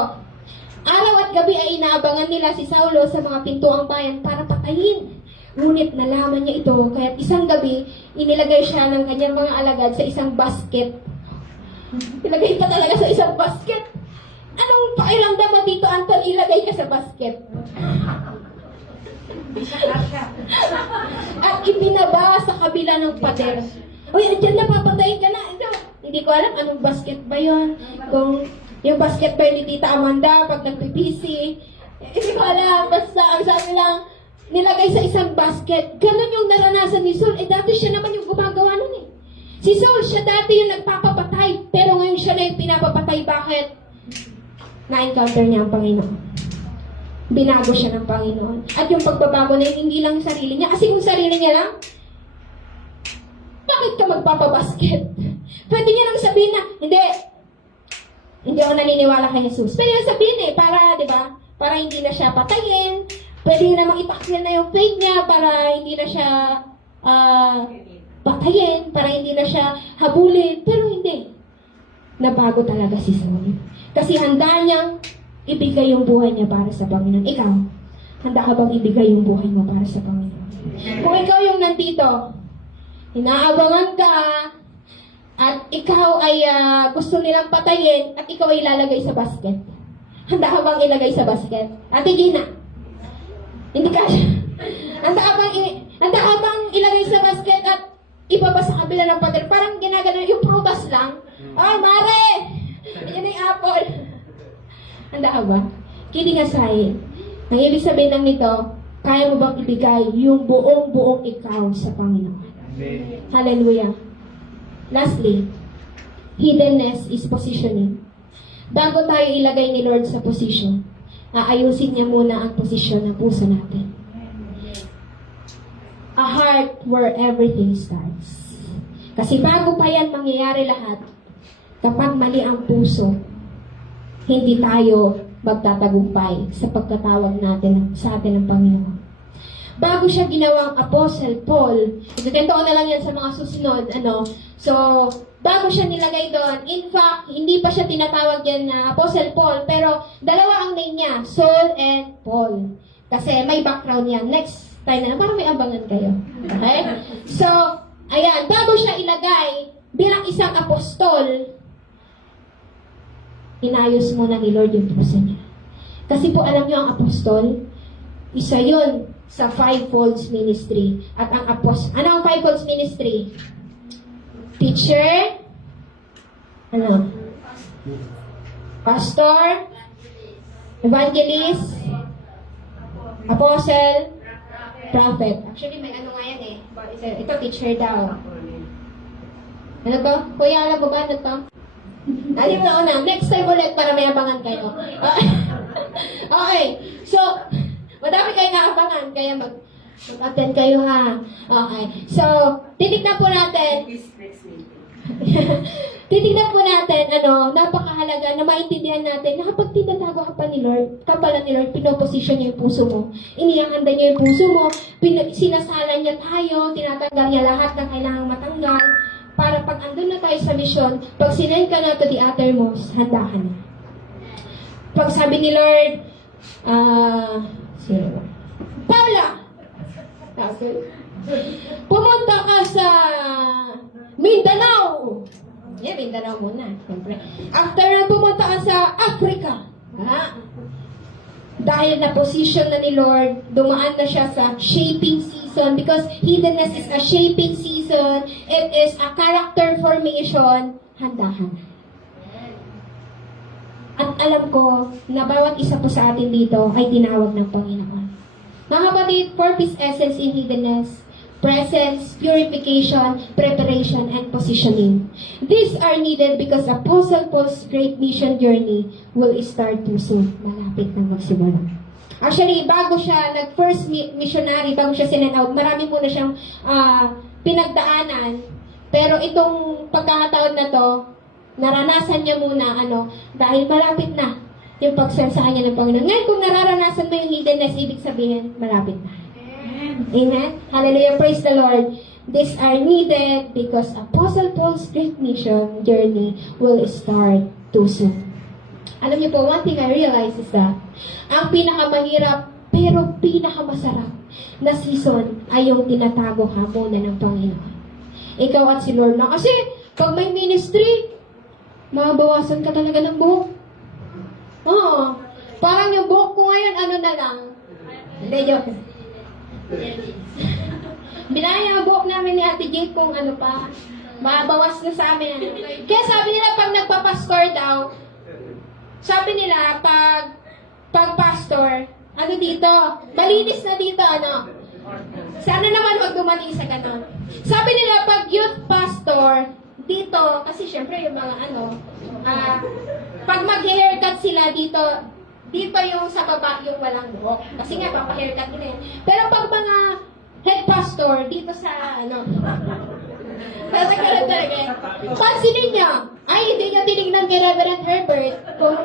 Araw at gabi ay inaabangan nila si Saulo sa mga pintuang bayan para patayin. Ngunit nalaman niya ito, kaya isang gabi, inilagay siya ng kanyang mga alagad sa isang basket. Ilagay pa talaga sa isang basket. Anong pakiramdam mo dito, Anton, ilagay ka sa basket? At ibinaba sa kabila ng pader. Uy, andyan na, papatayin ka na. Hindi ko alam anong basket ba yun. Kung yung basket ba ni Tita Amanda pag nagpipisi. Hindi ko alam. Basta ang sabi lang, nilagay sa isang basket. Ganun yung naranasan ni Saul. Dati siya naman yung gumagawa nun eh. Si Saul, siya dati yung nagpapapatay. Pero ngayon siya na yung pinapapatay. Bakit? Na-encounter niya ang Panginoon. Binago siya ng Panginoon. At yung pagbabago na yun, hindi lang sarili niya. Kasi kung sarili niya lang, bakit ka magpapabasket? Pwede niya lang sabihin na, hindi ako naniniwala kay Jesus. Pwede niya sabihin para, di ba? Para hindi na siya patayin. Pwede niya namang ipaksil na yung faith niya para hindi na siya patayin, para hindi na siya habulin. Pero hindi. Nabago talaga si Saul. Kasi handa niyang ibigay yung buhay niya para sa Panginoon. Ikaw, handa ka bang ibigay yung buhay mo para sa Panginoon? Kung ikaw yung nandito, inaabangan ka, at ikaw ay gusto nilang patayin, at ikaw ay ilalagay sa basket. Handa ka bang ilagay sa basket? Ate Gina, hindi ka siya. Handa ka bang ilagay sa basket at ibaba sa kabila ng pader? Parang ginagano yung prutas lang. Ay, Mare! Yan yung apple. Handa ka ba? Kidding aside, ang ibig sabihin lang nito, kaya mo bang ibigay yung buong ikaw sa Panginoon? Hallelujah. Lastly, hiddenness is positioning. Bago tayo ilagay ni Lord sa position, aayusin niya muna ang posisyon ng puso natin. A heart where everything starts. Kasi bago pa yan mangyayari lahat, kapag mali ang puso, hindi tayo magtatagumpay sa pagkatawag natin sa atin ng Panginoon. Bago siya ginawang Apostle Paul, ikagento ko na lang yan sa mga susunod, So, bago siya nilagay doon, in fact, hindi pa siya tinatawag yan na Apostle Paul, pero dalawa ang name niya, Saul and Paul. Kasi may background yan. Next time na, parang may abangan kayo. Okay? So, ayan, bago siya ilagay bilang isang apostol, inayos muna ni Lord yung puso niya. Kasi po, alam niyo ang apostol, isa yun sa fivefold ministry. At ang ano ang fivefold ministry? Teacher, pastor, evangelist, apostle, prophet. Actually, may ano nga yan eh. Ito, teacher daw. Ano to? Kuya, alam mo ba ano to? Alim na una. Next time ulit para may abangan kayo. Okay. So, madami kayo naabangan. Kaya mag-attend kayo ha. Okay. So, titignan po natin. Titignan po natin, napakahalaga na maintindihan natin na kapag tinatago ka pa ni Lord, pinoposition niya yung puso mo. Inihahanda niya yung puso mo, sinasalan niya tayo, tinatanggal niya lahat na kailangang matanggal, para pag andun na tayo sa mission, pag sinend ka na to the uttermost, handa ka na. Pag sabi ni Lord, Paula! Pumunta ka sa Mindanao! Yeah, Mindanao muna. Siyempre. After na pumunta ka sa Africa, dahil na position na ni Lord, dumaan na siya sa shaping season because hiddenness is a shaping season. It is a character formation. Handa ka na. At alam ko na bawat isa po sa atin dito ay tinawag ng Panginoon. Mga kapatid, purpose, essence in hiddenness, presence, purification, preparation, and positioning. These are needed because Apostle Paul's great mission journey will start too soon. Malapit na magsimula. Actually, bago siya nag-first missionary, bago siya sinend out, marami muna siyang pinagdaanan. Pero itong pagkakataon na to, naranasan niya muna, dahil malapit na yung pag-send sa kanya ng Panginoon. Ngayon, kung nararanasan mo yung hiddenness, ibig sabihin, malapit na. Amen? Hallelujah. Praise the Lord. These are needed because Apostle Paul's great mission journey will start too soon. Alam niyo po, one thing I realize is that ang pinakamahirap pero pinakamasarap na season ay yung tinatago ka muna ng Panginoon. Ikaw at si Lord na. Kasi pag may ministry, mabawasan ka talaga ng buhok. Oo. Parang yung buhok ko ngayon, ano na lang. Hindi, joke. Binaya ang buhok namin ni Ate Jade kung ano pa. Mabawas na sa amin. Ano. Kaya sabi nila, pag nagpa-pastor daw, sabi nila, pag pastor, ano dito, malinis na dito, ano. Sana naman wag dumating sa ganon. Sabi nila, pag youth pastor, dito, kasi syempre yung mga ano, pag mag-haircut sila dito, dito yung sa baba yung walang buhok. Kasi nga, papa-haircut nila yan. Pero pag mga head pastor, dito sa ano, talaga. Pansinin niyo, ay hindi niyo tinignan kay Reverend Herbert kung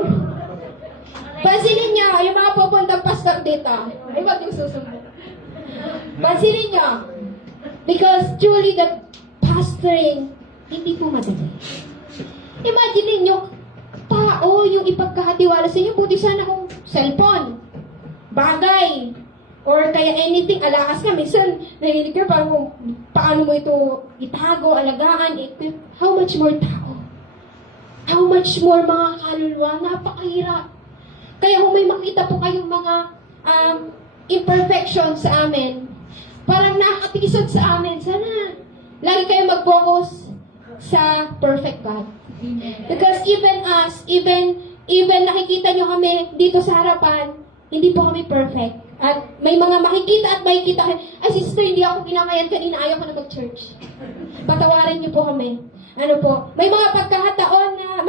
pansinin niyo, yung mga pupuntang pastor dito, ay wag yung susunod. Pansinin niyo, because truly the pastoring, hindi po madali. Imagine ninyo, tao yung ipagkakatiwala sa inyo, buti sana kung cellphone, bagay, or kaya anything, alakas ka. Minsan, nahilig ka paano mo ito itago, alagaan, equip. How much more tao? How much more mga kaluluwa? Napakahirap. Kaya kung may makita po kayong mga imperfections sa amin, parang nakakatisod sa amin, sana lagi kayo mag-focus sa perfect God. Because even us, even nakikita nyo kami dito sa harapan, hindi po kami perfect. At may mga makikita at makikita kayo, ay sister, hindi ako kinakayan kanina, ayaw ko na mag-church. Patawarin niyo po kami. Ano po, may mga pagkakataon na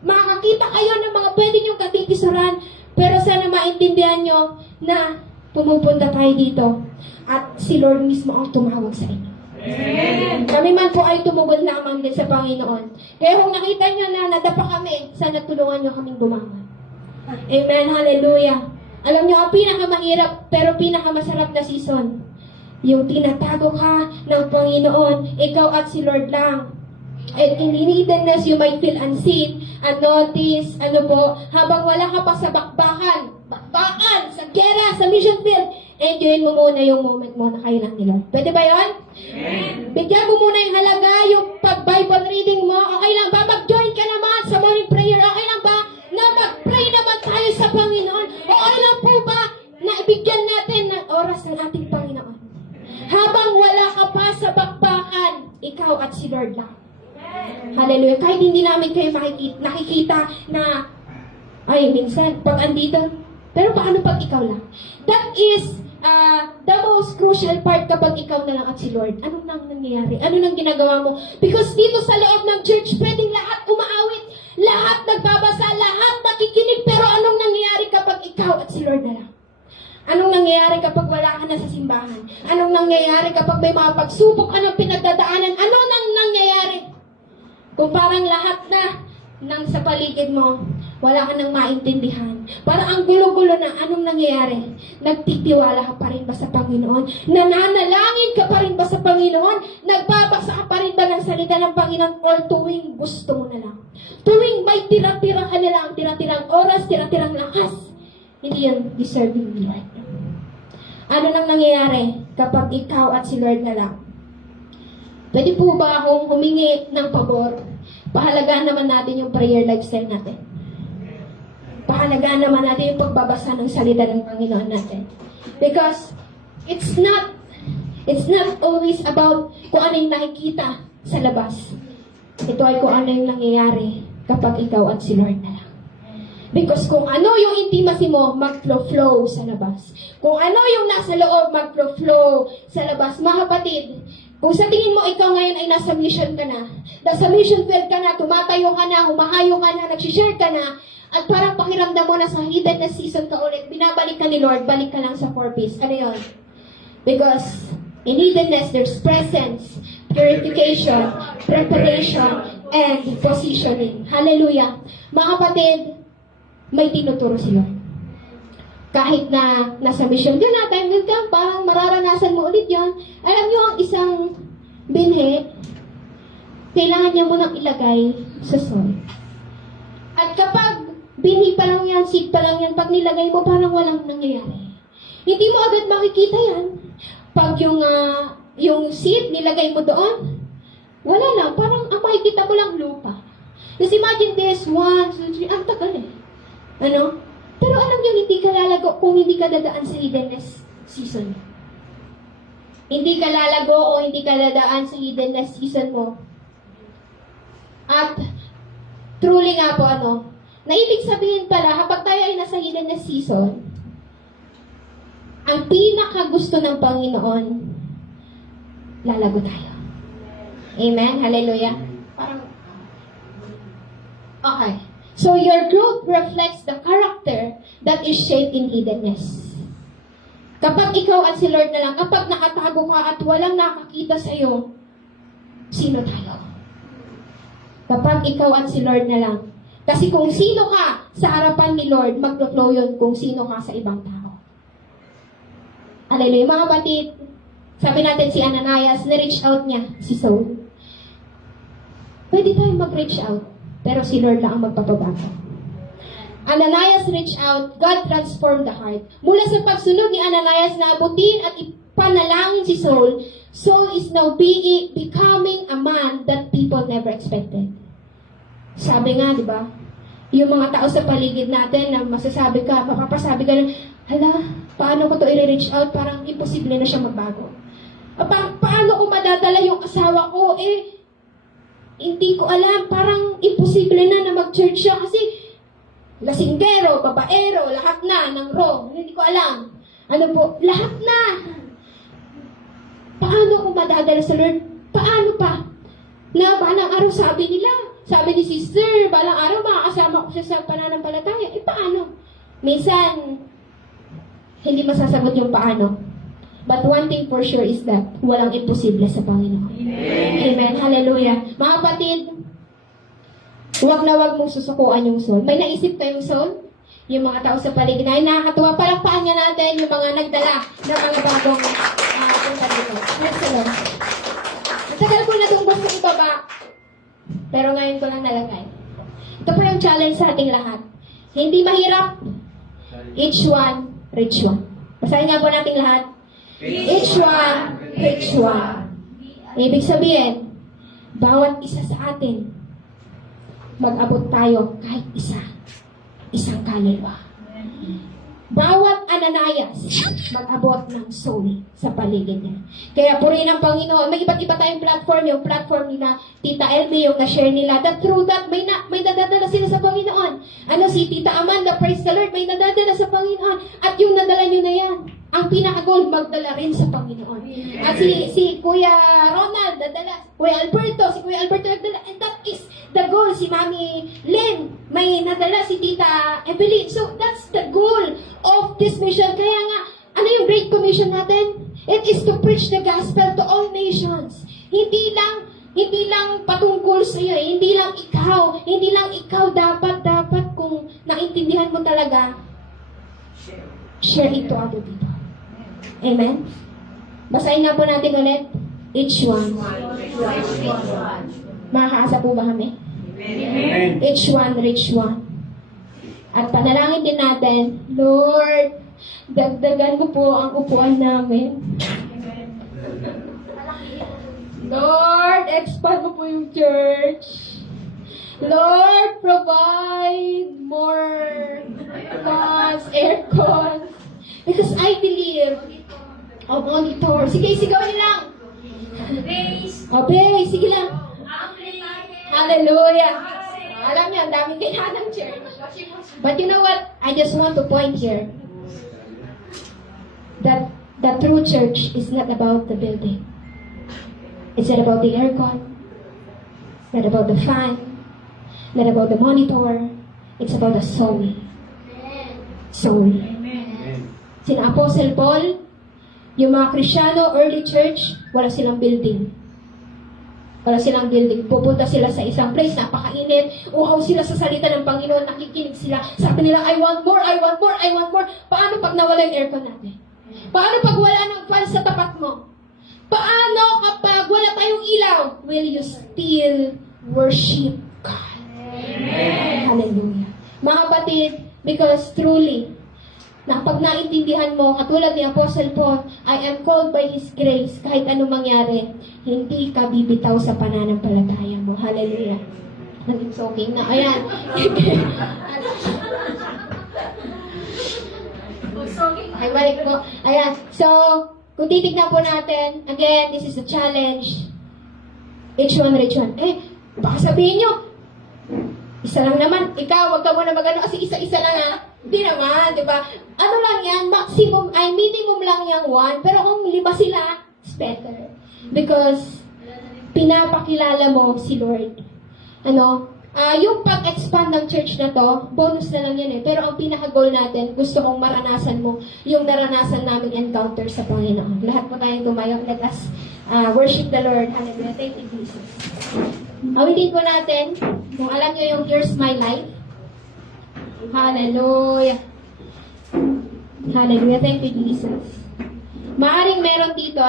makakita kayo ng mga pwede niyong katitisuran, pero sana maintindihan nyo na pumupunta tayo dito at si Lord mismo ang tumawag sa inyo. Amen. Kami man po ay tumugon lamang din sa Panginoon. Kaya kung nakita nyo na nadapa kami, sana tulungan nyo kaming bumangon. Amen. Hallelujah. Alam nyo, ang pinakamahirap pero pinakamasarap na season, yung tinatago ka ng Panginoon, ikaw at si Lord lang. And in hiddenness, you might feel unseen, unnoticed, ano po, habang wala ka pa sa bakbakan, sa gera, sa mission field, enjoyin mo muna yung moment mo na kayo lang ni Lord. Pwede ba yun? Amen. Bigyan mo muna yung halaga, yung pag-Bible reading mo. Okay lang ba? Mag-join ka naman sa morning prayer. Okay lang ba? Na mag-pray naman tayo sa Panginoon. Okay lang po ba na ibigyan natin ng oras ng ating Panginoon? Habang wala ka pa sa bakbakan, ikaw at si Lord lang. Hallelujah. Kahit hindi namin kayo nakikita na, ay, minsan, pag andito, pero paano pag ikaw lang? That is the most crucial part kapag ikaw na lang at si Lord. Anong nang nangyayari? Ano nang ginagawa mo? Because dito sa loob ng church, pwedeng lahat umaawit, lahat nagbabasa, lahat nakikinig, pero anong nangyayari kapag ikaw at si Lord na lang? Anong nangyayari kapag wala ka na sa simbahan? Anong nangyayari kapag may mga pagsubok? Anong pinagdadaanan? Ano nang nangyayari? Kung parang lahat na nang sa paligid mo, wala ka nang maintindihan. Parang ang gulo-gulo na anong nangyayari? Nagtitiwala ka pa rin ba sa Panginoon? Nananalangin ka pa rin ba sa Panginoon? Nagbabasa ka pa rin ba ng salita ng Panginoon? Or tuwing gusto mo na lang? Tuwing may tira-tira ka na lang, tira-tirang oras, tira-tirang lakas, hindi yan deserving ni Lord. Ano nang nangyayari kapag ikaw at si Lord na lang? Pwede po ba akong humingi ng pabor? Pahalagaan naman natin yung prayer lifestyle natin. Pahalagaan naman natin yung pagbabasa ng salita ng Panginoon natin. Because it's not always about kung ano yung nakikita sa labas. Ito ay kung ano yung nangyayari kapag ikaw at si Lord na lang. Because kung ano yung intimacy mo, mag-flow sa labas. Kung ano yung nasa loob, mag-flow sa labas. Mga kapatid, kung sa tingin mo ikaw ngayon ay nasa mission ka na, nasa mission field ka na, tumatayo ka na, humahayo ka na, nagsishare ka na, at parang pakiramdam mo na sa hidden na season ka ulit, binabalik ka ni Lord, balik ka lang sa 4Ps. Ano yun? Because in hiddenness, there's presence, purification, preparation, and positioning. Hallelujah. Mga kapatid, may tinuturo si Lord. Kahit na nasa mission ka na, time will come, parang mararanasan mo ulit yon. Alam nyo, ang isang binhe, kailangan niya mo nang ilagay sa soil. At kapag binhi pa lang yan, seed pa lang yan, pag nilagay mo, parang walang nangyayari. Hindi mo agad makikita yan. Pag yung seed nilagay mo doon, wala lang, parang ang makikita mo lang lupa. Just imagine this, 1, 2, 3, ang tagal eh. Ano? Pero alam niyo, hindi ka lalago kung hindi ka dadaan sa Edenless season. Hindi ka lalago o hindi ka dadaan sa Edenless season mo. At, truly nga po, na ibig sabihin pala, kapag tayo ay nasa Edenless season, ang pinakagusto ng Panginoon, lalago tayo. Amen? Hallelujah? Parang, okay. So, your growth reflects the character that is shaped in Edenness. Kapag ikaw at si Lord na lang, kapag nakatago ka at walang nakakita sa iyo, sino tayo? Kapag ikaw at si Lord na lang. Kasi kung sino ka sa harapan ni Lord, magtutlo yun kung sino ka sa ibang tao. Hallelujah. Mga batid, sabi natin si Ananias, na-reach out niya si Saul. Pwede tayong mag-reach out, pero si Lord lang ang magpapabago. Ananias reached out, God transformed the heart. Mula sa pagsunod ni Ananias na abutin at ipanalangin si Saul, Saul is now becoming a man that people never expected. Sabi nga, di ba? Yung mga tao sa paligid natin na masasabi ka, mapapasabi ka na, hala, paano ko to i-reach out? Parang imposible na siya magbago. Paano ko madadala yung asawa ko? Hindi ko alam. Parang imposible na mag-church siya kasi lasinggero, babaero, lahat na ng wrong. Hindi ko alam. Lahat na. Paano ko madadala sa Lord? Paano pa? Na balang araw sabi ni sister, balang araw makakasama ko siya sa pananampalataya. Paano? Minsan, hindi masasagot yung paano. But one thing for sure is that walang imposible sa Panginoon. Amen. Hallelujah. Mga kapatid, huwag na huwag mong susukuan yung soul. May naisip kayong soul? Yung mga tao sa paligid na nakakatuwa. Palakpakan niya natin yung mga nagdala ng mga bagong punta dito. Let's go. Matagal ko na itong gusto ito ba? Pero ngayon ko lang nalagay. Ito po yung challenge sa ating lahat. Hindi mahirap. Each one, reach one. Basahin nga po nating lahat. Each one, reach one. Ibig sabihin, bawat isa sa atin, mag-abot tayo kahit isang kaluluwa. Bawat Ananias, mag-abot ng soul sa paligid niya. Kaya purihin ang Panginoon. May iba't iba tayong platform. Yung platform nila, Tita Elmi, yung na-share nila. That through that, may nadadala sila sa Panginoon. Si Tita Amanda, praise the Lord, may nadadala sa Panginoon. At yung nadala nyo na yan, ang pinaka-goal, magdala rin sa Panginoon. At si Kuya Ronald, nadala. Kuya Alberto nagdala. And that is the goal. Si Mami Lynn, may nadala si Tita Evelyn. So, that's the goal of this mission. Kaya nga, ano yung Great Commission natin? It is to preach the gospel to all nations. Hindi lang patungkol sa iyo. Hindi lang ikaw dapat kung naintindihan mo talaga, share it to other people. Amen? Basahin nga po natin ulit. Each one. Makakaasa po ba kami? Amen. Each one, reach one. At panalangin din natin, Lord, dagdagan mo po ang upuan namin. Lord, expand mo po yung church. Lord, provide more fans, aircon. Because I believe, monitor. Sige, sigaw niyo lang. Obey, sige lang. Hallelujah. Alam niyo, ang daming kailangan ng church. But you know what? I just want to point here that the true church is not about the building. It's not about the aircon. Not about the fan. Not about the monitor. It's about the soul. Soul. Sina Apostle Paul, yung mga Kristiyano, early church, wala silang building. Wala silang building. Pupunta sila sa isang place, napakainit. Uhaw sila sa salita ng Panginoon, nakikinig sila. Sabi nila, I want more, I want more, I want more. Paano pag nawala yung aircon natin? Paano pag wala ng fan sa tapat mo? Paano kapag wala tayong ilaw? Will you still worship God? Amen. Hallelujah. Mga kapatid, because truly, na pag naintindihan mo, katulad ni Apostle Paul, I am called by His grace, kahit anong mangyari, hindi ka bibitaw sa pananampalataya mo. Hallelujah. It's okay na. Ayan. Ay, balik po. Ayan. So, kung titignan po natin, again, this is a challenge. Each one, reach one. Baka sabihin nyo, isa lang naman. Ikaw, wag ka muna magano kasi isa-isa lang ha. Hindi naman, di ba? Ano lang yan, maximum, minimum lang yung one. Pero kung lima sila, it's better. Because, pinapakilala mo si Lord. Yung pag-expand ng church na to, bonus na lang yan eh. Pero ang pinaka-goal natin, gusto kong maranasan mo yung naranasan naming encounter sa Panginoon. Lahat po tayong tumayo. Let us worship the Lord. Hallelujah. Thank you, Jesus. Awitin po natin, kung alam nyo yung Here's My Life. Hallelujah. Hallelujah. Thank you, Jesus. Maaring meron dito,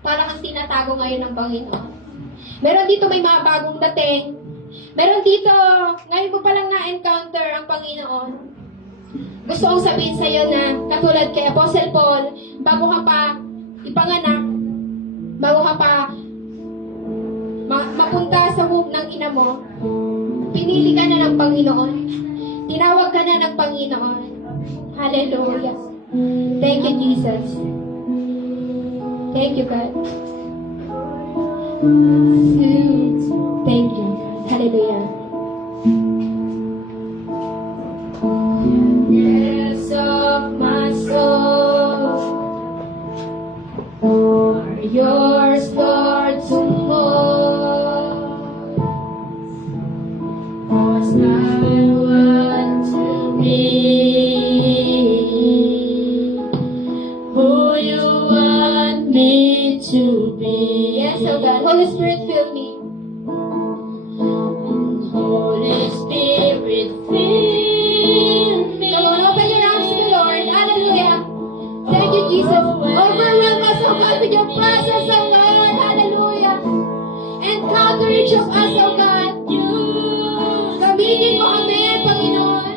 parang ang tinatago ngayon ng Panginoon. Meron dito may mga bagong dating. Meron dito, ngayon mo palang na-encounter ang Panginoon. Gusto kong sabihin sa'yo na, katulad kay Apostle Paul, bago ka pa ipanganak, bago ka pa mapunta sa womb ng ina mo, pinili ka na ng Panginoon. Tinawag ka na ng Panginoon. Hallelujah. Thank you, Jesus. Thank you, God. Thank you. Hallelujah. Yes, of my soul, are yours, Lord, to hold. 'Cause I want to be who you want me to be. Yes, oh God. Holy Spirit, fill me. Holy Spirit, fill me. Come on, open your arms to the Lord. Hallelujah. Thank you, Jesus. Overwhelm us, oh God, with your presence, oh Lord. Hallelujah. Encounter each of us, oh God. Gamitin mo kami, Panginoon.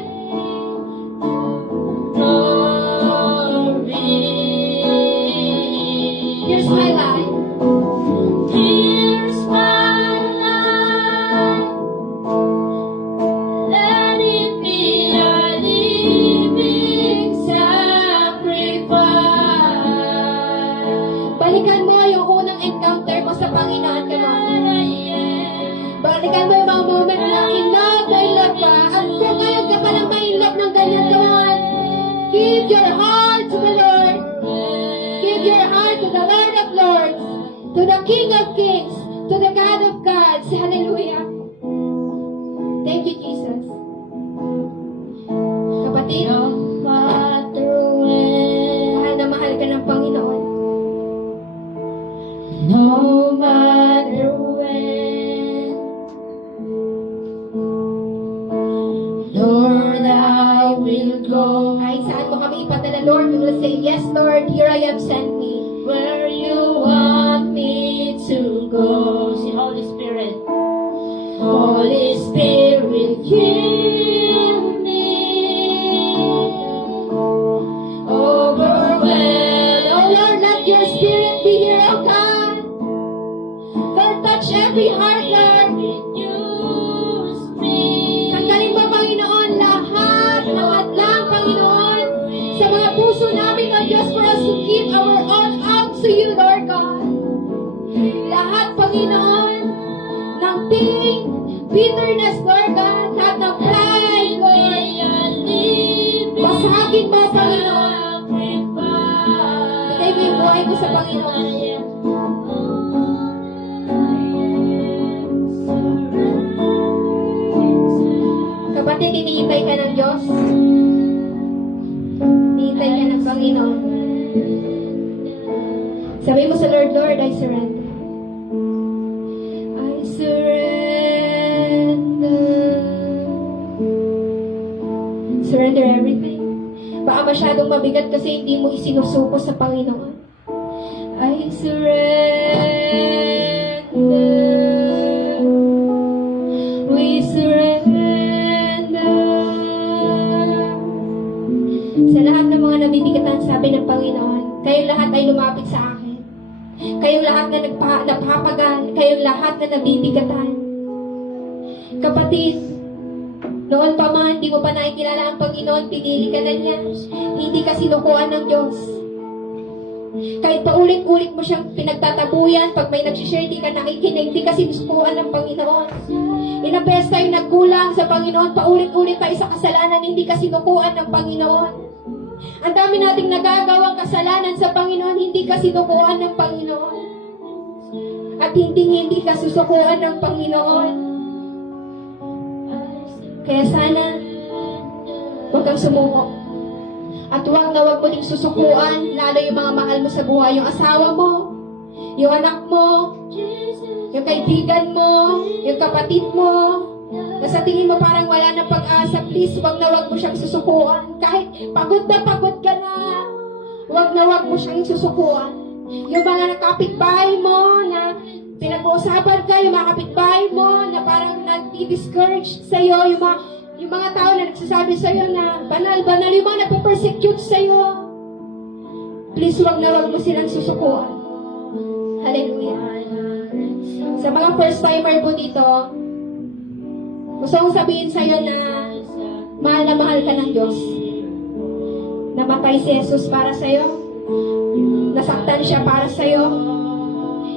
Glory. Here's my life. Here's my life. Let it be a living sacrifice. Balikan mo yung unang encounter mo sa Panginoon. Come on. Balikan mo yung mga moment na in love ka. At kung ngayon ka pa lang ma-in-love ng ganyan, come on. Give your heart to the Lord. Give your heart to the Lord of Lords. To the King of Kings. To the God of Gods. Hallelujah. Thank you, Jesus. Kapatid, mahal na mahal ka ng Panginoon. No matter when, Lord, I will go. Kahit saan mo kami ipadala, Lord, we will say, yes, Lord, here I am, send me. Where you want me to go. Si Holy Spirit. Holy Spirit, fill me. Overwhelm. Oh Lord, let your Spirit be here, oh God. Lord, touch every heart, Lord. Use me. Tanggalin mo, Panginoon, lahat lang, Panginoon, sa mga puso namin, oh Diyos, for us to give our all out to you, Lord God. Lahat, Panginoon, ng pain, bitterness, Lord God, lahat ng pride, Lord. Basagin mo, Panginoon. Bigay mo yung buhay ko sa Panginoon. Kapatid, hinihintay ka ng Diyos. Hinihintay ka ng Panginoon. Sabi mo sa Lord, Lord, I surrender. I surrender. Surrender everything. Baka masyadong mabigat kasi hindi mo isinusuko sa Panginoon. I surrender. We surrender. Kayong lahat ay lumapit sa akin. Kayong lahat na napapagan, kayong lahat na nabibigatan. Kapatid, noon pa man, di mo pa nakikilala ang Panginoon, pinili ka na niya. Hindi ka sinukuan ng Diyos. Kahit paulit-ulit mo siyang pinagtatabuyan, pag may nagsishare, di ka nakikinig, di ka sinusukuan ng Panginoon. Inabes tayo nagkulang sa Panginoon, paulit-ulit tayo sa kasalanan, hindi ka sinukuan ng Panginoon. Ang dami nating nagagawang kasalanan sa Panginoon, hindi ka sinukuan ng Panginoon. At hindi ka susukuan ng Panginoon. Kaya sana, huwag kang sumuko. At huwag mo ding susukuan, lalo yung mga mahal mo sa buhay, yung asawa mo, yung anak mo, yung kaibigan mo, yung kapatid mo, na sa tingin mo parang wala ng pag-asa, please, huwag mo siyang susukuan. Kahit pagod ka na, huwag mo siyang susukuan. Yung mga kapitbahay mo na pinag-uusapan ka, yung mga kapitbahay mo na parang nag-discourage sa'yo, yung mga tao na nagsasabi sa'yo na banal, yung mga napapersecute sa'yo, please, huwag mo silang susukuan. Hallelujah. Sa mga first timer po dito, gusto kong sabihin sa'yo na mahal ka ng Diyos. Namatay si Jesus para sa'yo. Nasaktan siya para sa'yo.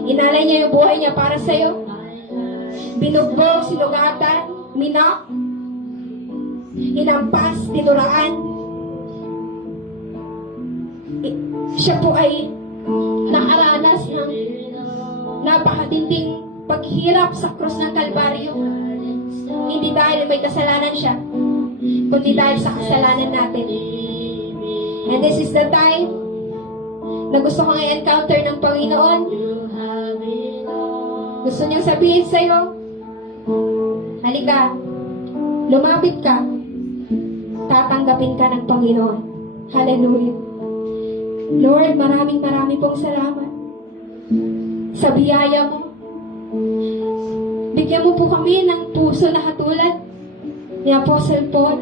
Inalay niya yung buhay niya para sa'yo. Binugbog, sinugatan, minak, hinampas, tinuraan. Siya po ay nakaranas ng napakatinding paghirap sa krus ng Kalbaryo. Hindi dahil may kasalanan siya, kundi dahil sa kasalanan natin. And this is the time na gusto kong i-encounter ng Panginoon. Gusto niyang sabihin sa'yo, halika, lumapit ka, tatanggapin ka ng Panginoon. Hallelujah. Lord, maraming pong salamat sa biyaya mo. Bigyan mo po kami ng puso na katulad ni Apostle Paul,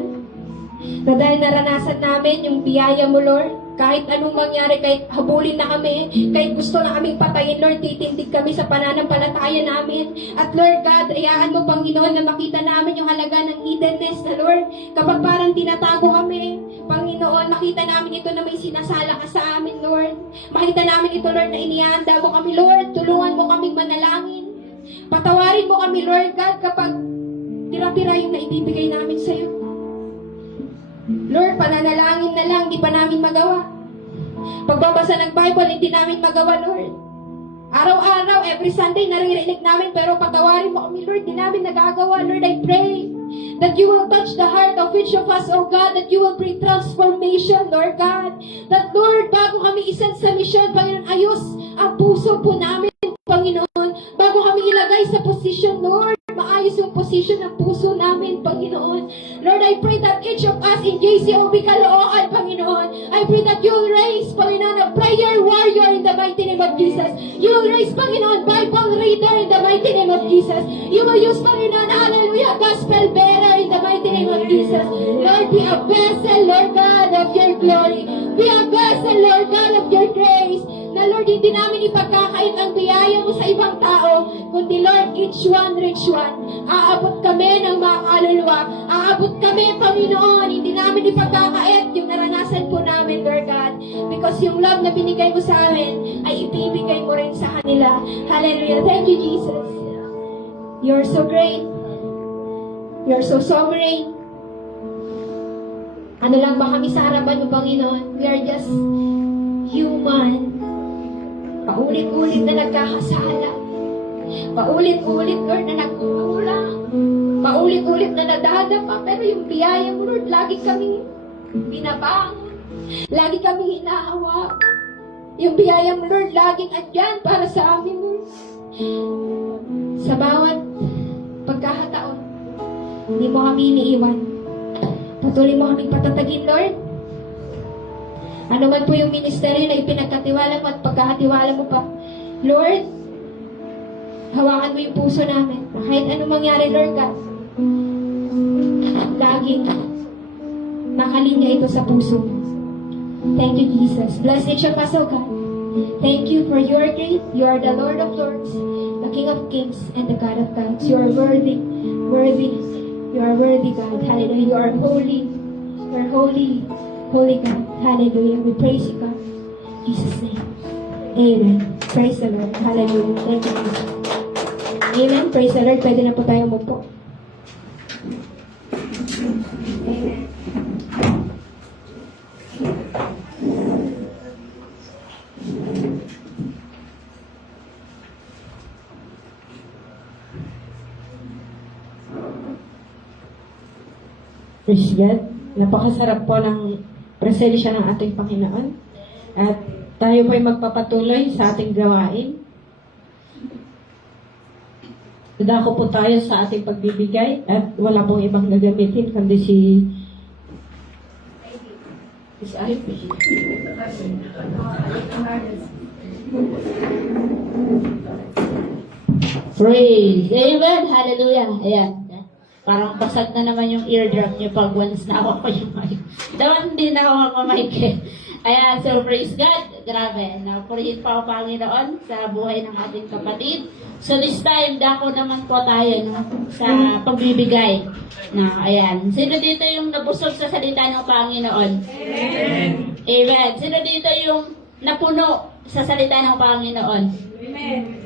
na dahil naranasan namin yung biyaya mo, Lord, kahit anong mangyari, kahit habulin na kami, kahit gusto na kaming patayin, Lord, titindig kami sa pananampalataya namin. At Lord God, ayaan mo, Panginoon, na makita namin yung halaga ng hiddenness na, Lord, kapag parang tinatago kami, Panginoon, makita namin ito na may sinasala ka sa amin, Lord. Makita namin ito, Lord, na inihanda mo kami, Lord. Tulungan mo kaming manalangin. Patawarin mo kami, Lord God, kapag tira-tira yung naibibigay namin sa'yo. Lord, pananalangin na lang, di pa namin magawa. Pagbabasa ng Bible, hindi namin magawa, Lord. Araw-araw, every Sunday, naririnig namin, pero patawarin mo kami, Lord, di namin nagagawa. Lord, I pray that you will touch the heart of each of us, oh God, that you will bring transformation, Lord God. That, Lord, bago kami isend sa mission, Panginoon, ayos ang puso po namin, Panginoon. Bago kami ilagay sa position, Lord, maayos yung position ng puso namin, Panginoon. Lord, I pray that each of us in JCOB Caloocan, Panginoon, I pray that you will raise, Panginoon, a prayer warrior in the mighty name of Jesus. You will raise, Panginoon, Bible reader in the mighty name of Jesus. You will use, Panginoon, hallelujah, gospel bearer in the mighty name of Jesus. Lord, be a vessel, Lord God, of your glory. Be a vessel, Lord God, of your grace. Na Lord, hindi namin ipagkakait ang biyaya mo sa ibang tao, kundi Lord, each one reach one. Aabot kami ng mga kaluluwa. Aabot kami, Panginoon. Hindi namin ipagkakait yung naranasan po namin, Lord God. Because yung love na binigay mo sa amin, ay ibibigay mo rin sa kanila. Hallelujah. Thank you, Jesus. You're so great. You're so sovereign. Ano lang ba kami sa harapan mo, Panginoon? We are just human. Paulit-ulit na nagkakasala. Paulit-ulit, Lord, na nagkukulang. Paulit-ulit na nadadapa. Pero yung biyaya mo, Lord, lagi kami binabangon. Lagi kami hinahawak. Yung biyaya mo, Lord, laging andyan para sa amin, Lord. Sa bawat pagkakataon, hindi mo kami iniiwan. Patuloy mo kaming patatagin, Lord. Ano man po yung ministeryo na ipinagkatiwala mo at pagkakatiwala mo pa, Lord, hawakan mo yung puso namin. Kahit anong mangyari, Lord God, laging nakalinya ito sa puso mo. Thank you, Jesus. Bless each of us, O God. Thank you for your gift. You are the Lord of Lords, the King of Kings, and the God of Gods. You are worthy, worthy. You are worthy, God. Hallelujah. You are holy. You are holy, holy God. Hallelujah. We praise you, God. In Jesus' name. Amen. Praise the Lord. Hallelujah. Thank you, Jesus. Amen. Praise the Lord. Pwede na po tayo umupo. Amen. Praise God. Napakasarap po ng presensya ng ating Panginoon. At tayo po ay magpapatuloy sa ating gawain. Dadako po tayo sa ating pagbibigay at wala pong ibang gagamitin kundi si Ivy. Praise. Amen. Hallelujah. Ayan. Parang basag na naman yung eardrum niyo pag once na ako yung mic. Dapat hindi na ako mic eh. Ayan, so praise God. Grabe. Napurihin pa ako Panginoon sa buhay ng ating kapatid. So this time, dako naman po tayo no, sa pagbibigay. Na, ayan. Sino dito yung nabusog sa salita ng Panginoon? Amen. Amen. Sino dito yung napuno sa salita ng Panginoon? Amen.